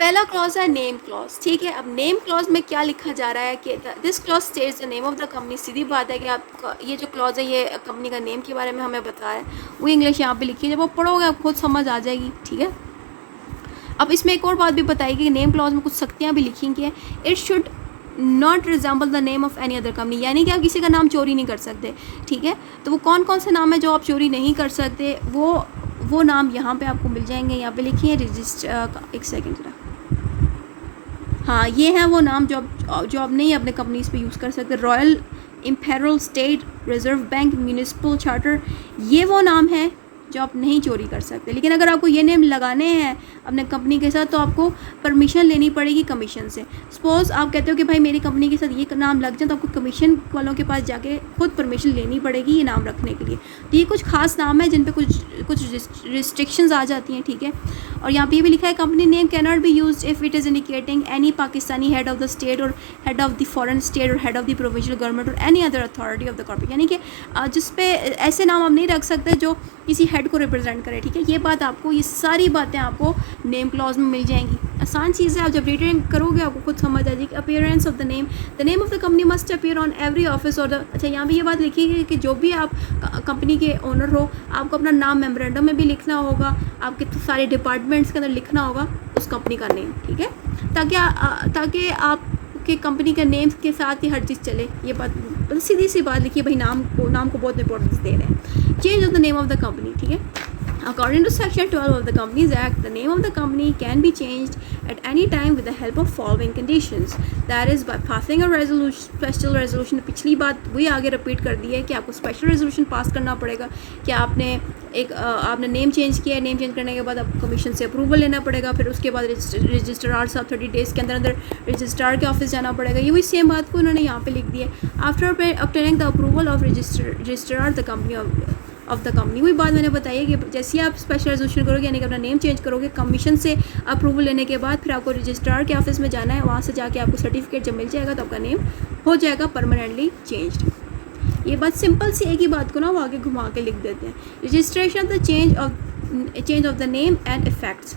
पहला क्लॉज है नेम क्लॉज। ठीक है, अब नेम क्लॉज में क्या लिखा जा रहा है कि this clause states the name of the company. सीधी बात है कि आप ये जो क्लॉज है ये कंपनी का नेम के बारे में हमें बता रहा है, वो इंग्लिश यहाँ पे लिखी है, जब आप पढ़ोगे आप खुद समझ आ जाएगी। ठीक है, अब इसमें एक और बात भी बताएगी कि नेम क्लॉज में कुछ सख्तियाँ भी लिखी कि it should not resemble the name of any other company, यानी कि आप किसी का नाम चोरी नहीं कर सकते। ठीक है, तो वो कौन कौन से नाम है जो आप चोरी नहीं कर सकते, वो नाम यहाँ पे आपको मिल जाएंगे। यहाँ पे लिखिए रजिस्टर, एक सेकेंड जरा, हाँ ये है वो नाम जो आप नहीं अपने कंपनीज पे यूज़ कर सकते। Royal imperial state reserve bank municipal charter, ये वो नाम है जो आप नहीं चोरी कर सकते। लेकिन अगर आपको ये नेम लगाने हैं अपने कंपनी के साथ तो आपको परमिशन लेनी पड़ेगी कमीशन से। सपोज़ आप कहते हो कि भाई मेरी कंपनी के साथ ये नाम लग जाए, तो आपको कमीशन वालों के पास जाके खुद परमिशन लेनी पड़ेगी ये नाम रखने के लिए। तो ये कुछ खास नाम है जिन पे कुछ रिस्ट्रिक्शंस आ जाती हैं। ठीक है, और यहाँ पे ये भी लिखा है company name can not be used if it is indicating any Pakistani head of the state और head of the foreign state और head of the provincial government और any other authority of the corporate, यानी कि जिस पे ऐसे नाम आप नहीं रख सकते जो किसी हेड को रिप्रेजेंट करे। ठीक है, ये बात आपको, ये सारी बातें आपको नेम क्लॉज में मिल जाएंगी। आसान चीज़ है, आप जब रीडिंग करोगे आपको खुद समझ आ जाएगी। Appearance of the name of the company must appear on every office और द, अच्छा यहाँ पे ये बात लिखी है कि जो भी आप कंपनी के ओनर हो, आपको अपना नाम मेमोरेंडम में भी लिखना होगा, आपके सारे डिपार्टमेंट्स के अंदर लिखना होगा उस कंपनी का नेम, ठीक है, ताकि आपके कंपनी के नेम के साथ ही हर चीज़ चले। ये बात मतलब सीधी सी बात लिखी है भाई, नाम को बहुत इंपॉर्टेंस दे रहे हैं। Change of the name of the company, ठीक है। According to Section 12 of the Companies Act, the name of the company can be changed at any time with the help of following conditions. That is by passing a special resolution. पिछली बात वही आगे repeat कर दी है कि आपको special resolution pass करना पड़ेगा कि आपने नेम चेंज किया है, नेम चेंज करने के बाद आपको कमीशन से अप्रूवल लेना पड़ेगा, फिर उसके बाद रजिस्ट्रार साहब 30 डेज़ के अंदर रजिस्ट्रार के ऑफिस जाना पड़ेगा। ये वही सेम बात को उन्होंने यहाँ पे लिख दी है। After obtaining the approval of registrar the company of the company, वही बात मैंने बताई है कि जैसे ही आप स्पेशल रेजोल्यूशन करोगे यानी कि अपना नेम चेंज करोगे, कमीशन से अप्रूवल लेने के बाद फिर आपको रजिस्ट्रार के ऑफिस में जाना है, वहाँ से जाके आपको सर्टिफिकेट जब मिल जाएगा तो आपका नेम हो जाएगा परमानेंटली चेंज्ड। ये बात सिंपल सी एक ही बात को ना वो आगे घुमा के लिख देते हैं। Registration the change of the name and effects.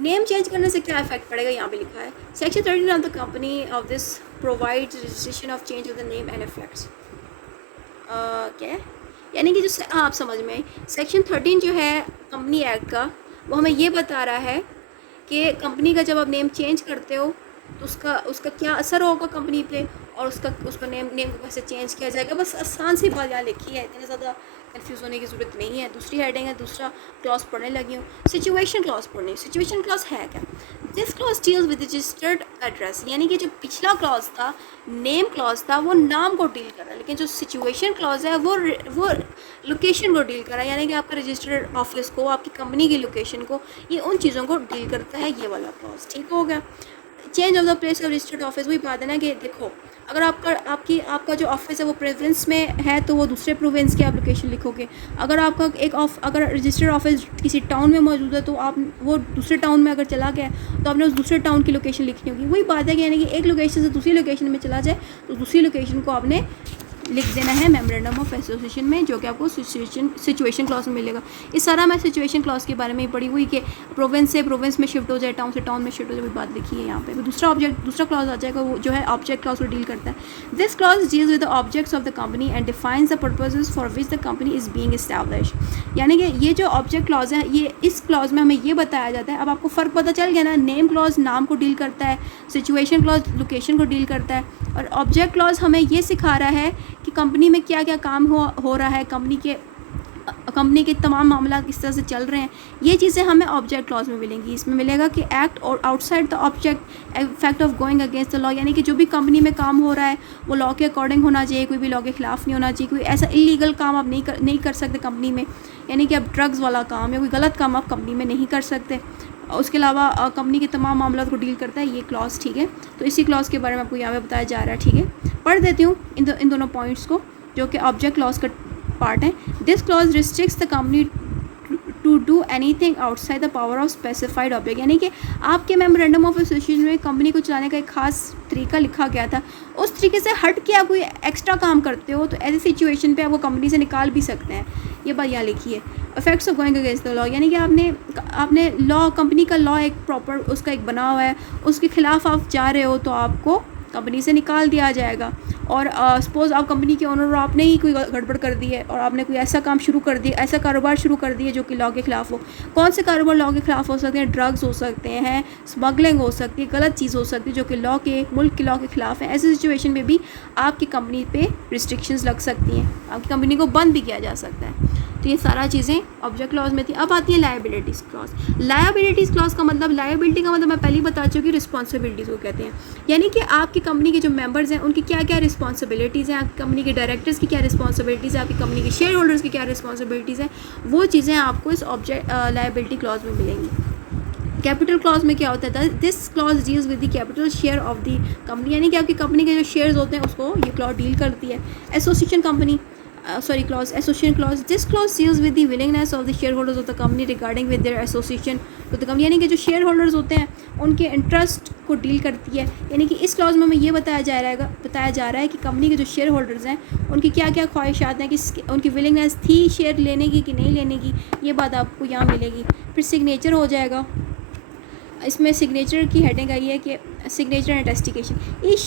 Name change करने से क्या इफेक्ट पड़ेगा, यहाँ पे लिखा है section 13 of the company of this provides registration of change of the name and effects. क्या है यानी कि जो आप समझ में आई, सेक्शन 13 जो है कंपनी एक्ट का वो हमें ये बता रहा है कि कंपनी का जब आप नेम चेंज करते हो तो उसका क्या असर होगा कंपनी पे, और उसका नेम को कैसे चेंज किया जाएगा। बस आसान सी बात यहाँ लिखी है, इतनी ज़्यादा कंफ्यूज होने की ज़रूरत नहीं है। दूसरी हेडिंग है, दूसरा क्लॉज पढ़ने लगी हूँ, सिचुएशन क्लॉज पढ़नी। सिचुएशन क्लॉज है क्या? This clause deals with registered address, यानी कि जो पिछला क्लॉज था, नेम क्लॉज था, वो नाम को डील कर रहा है, लेकिन जो सिचुएशन क्लॉज है वो लोकेशन को डील कर रहा है, यानी कि आपका रजिस्टर्ड ऑफिस को, आपकी कंपनी की लोकेशन को, ये उन चीज़ों को डील करता है, ये वाला क्लॉज। ठीक हो गया। Change of the place of registered office, वही बात है ना कि देखो अगर आपका जो ऑफिस है वो प्रोविंस में है तो वो दूसरे प्रोविंस की आप लोकेशन लिखोगे। अगर आपका अगर रजिस्टर्ड ऑफिस किसी टाउन में मौजूद है तो आप वो दूसरे टाउन में अगर चला गया तो आपने उस दूसरे टाउन की लोकेशन लिखनी होगी। वही बात है कि यानी कि एक लोकेशन से दूसरी लोकेशन में चला जाए तो दूसरी लोकेशन को आपने लिख देना है मेमोरेंडम ऑफ एसोसिएशन में, जो कि आपको सिचुएशन क्लॉज में मिलेगा। ये सारा मैं सिचुएशन क्लॉज के बारे में ही पढ़ी हुई कि प्रोविंस से प्रोविंस में शिफ्ट हो जाए, टाउन से टाउन में शिफ्ट हो जाए, बात लिखी है यहाँ पे। दूसरा क्लॉज आ जाएगा, वो जो है ऑब्जेक्ट क्लॉज को डील करता है। This clause deals with the objects of the company and defines the purposes for which the company is being established. यानी कि ये जो ऑब्जेक्ट क्लॉज है, ये इस क्लॉज में हमें ये बताया जाता है। अब आपको फ़र्क पता चल गया ना, नेम क्लॉज नाम को डील करता है, सिचुएशन क्लॉज लोकेशन को डील करता है, और ऑब्जेक्ट क्लॉज हमें ये सिखा रहा है कि कंपनी में क्या क्या काम हो रहा है, कंपनी के तमाम मामला किस तरह से चल रहे हैं, ये चीज़ें हमें ऑब्जेक्ट क्लॉज में मिलेंगी। इसमें मिलेगा कि एक्ट और outside the object effect of going against the law, यानी कि जो भी कंपनी में काम हो रहा है वो लॉ के अकॉर्डिंग होना चाहिए, कोई भी लॉ के खिलाफ नहीं होना चाहिए, कोई ऐसा इलीगल काम आप नहीं कर सकते कंपनी में, यानी कि अब ड्रग्स वाला काम या कोई गलत काम आप कंपनी में नहीं कर सकते। उसके अलावा कंपनी के तमाम मामलों को डील करता है ये क्लॉज। ठीक है, तो इसी क्लॉज के बारे में आपको यहाँ पे बताया जा रहा है। ठीक है, पढ़ देती हूँ इन दोनों पॉइंट्स को जो कि ऑब्जेक्ट क्लॉज का पार्ट है। This clause restricts the company to do anything outside the power of specified object, यानी कि आपके मेमोरेंडम ऑफ एसोसिएशन में कंपनी को चलाने का एक खास तरीका लिखा गया था, उस तरीके से हट के आप कोई एक्स्ट्रा काम करते हो तो ऐसी सिचुएशन पे आपको कंपनी से निकाल भी सकते हैं। ये बात यहाँ लिखी है। Effects of going against the law, यानी कि आपने लॉ, कंपनी का लॉ एक प्रॉपर उसका एक बना हुआ है, उसके खिलाफ आप जा रहे हो तो आपको कंपनी से निकाल दिया जाएगा। और सपोज़ आप कंपनी के ओनर हो, आपने ही कोई गड़बड़ कर दी है और आपने कोई ऐसा काम शुरू कर दिया, ऐसा कारोबार शुरू कर दिया जो कि लॉ के ख़िलाफ़ हो। कौन से कारोबार लॉ के ख़िलाफ़ हो सकते हैं? ड्रग्स हो सकते हैं, स्मगलिंग हो सकती है, गलत चीज़ हो सकती है जो कि मुल्क के लॉ के ख़िलाफ़ है। ऐसी सिचुएशन में भी आपकी कंपनी पे रिस्ट्रिक्शंस लग सकती हैं, आपकी कंपनी को बंद भी किया जा सकता है। तो ये सारा चीज़ें ऑब्जेक्ट क्लॉज में थी। अब आती है लायबिलिटीज़ क्लॉज। लायबिलिटीज़ क्लॉज का मतलब, लायबिलिटी का मतलब मैं पहले ही बता चुकी, रिस्पॉन्सिबिलिटीज़ को कहते हैं। यानी कि आपकी कंपनी के जो मेंबर्स हैं उनकी क्या क्या रिस्पॉन्सिबिलिटीज़ हैं, आपकी कंपनी के डायरेक्टर्स की क्या रिस्पॉन्सिबिलिटीज़ है, आपकी कंपनी के शेयर होल्डर्स की क्या रिस्पॉन्सिबिलिटीज़ हैं, वो चीज़ें आपको इस ऑब्जेक्ट लायबिलिटी क्लॉज में मिलेंगी। कैपिटल क्लॉज में क्या होता है? This clause deals with the capital share of the company, यानी कि आपकी कंपनी के जो शेयर्स होते हैं उसको ये क्लॉज डील करती है। Association clause. This clause deals with the willingness of the shareholders of the company regarding with their association to the company, यानी कि जो शेयर होल्डर्स होते हैं उनके इंटरेस्ट को डील करती है। यानी कि इस क्लॉज में हमें ये बताया जा रहा है कि कंपनी के जो शेयर होल्डर्स हैं उनकी क्या क्या ख्वाहिशात हैं, कि उनकी विलिंगनेस थी शेयर लेने की कि नहीं लेने की, ये बात आपको यहाँ मिलेगी। फिर सिग्नेचर हो जाएगा। इसमें सिग्नेचर की हेडिंग आई है कि signature and attestation. Each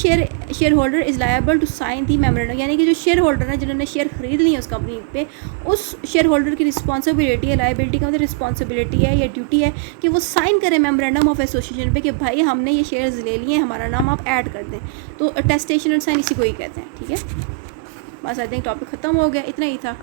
shareholder is liable to sign the memorandum, यानी कि जो शेयर होल्डर है जिन्होंने शेयर खरीद लिए उस कंपनी पे, उस शेयर होल्डर की रिस्पॉन्सिबिलिटी है, लायबिलिटी का मतलब रिस्पॉन्सिबिलिटी है या ड्यूटी है कि वो साइन करें मेमोरेंडम ऑफ एसोसिएशन पे कि भाई हमने ये शेयर्स ले लिए हैं, हमारा नाम आप ऐड कर दें। तो अटेस्टेशन एंड साइन इसी को ही कहते हैं, ठीक है। बस आई थिंक टॉपिक ख़त्म हो गया, इतना ही था।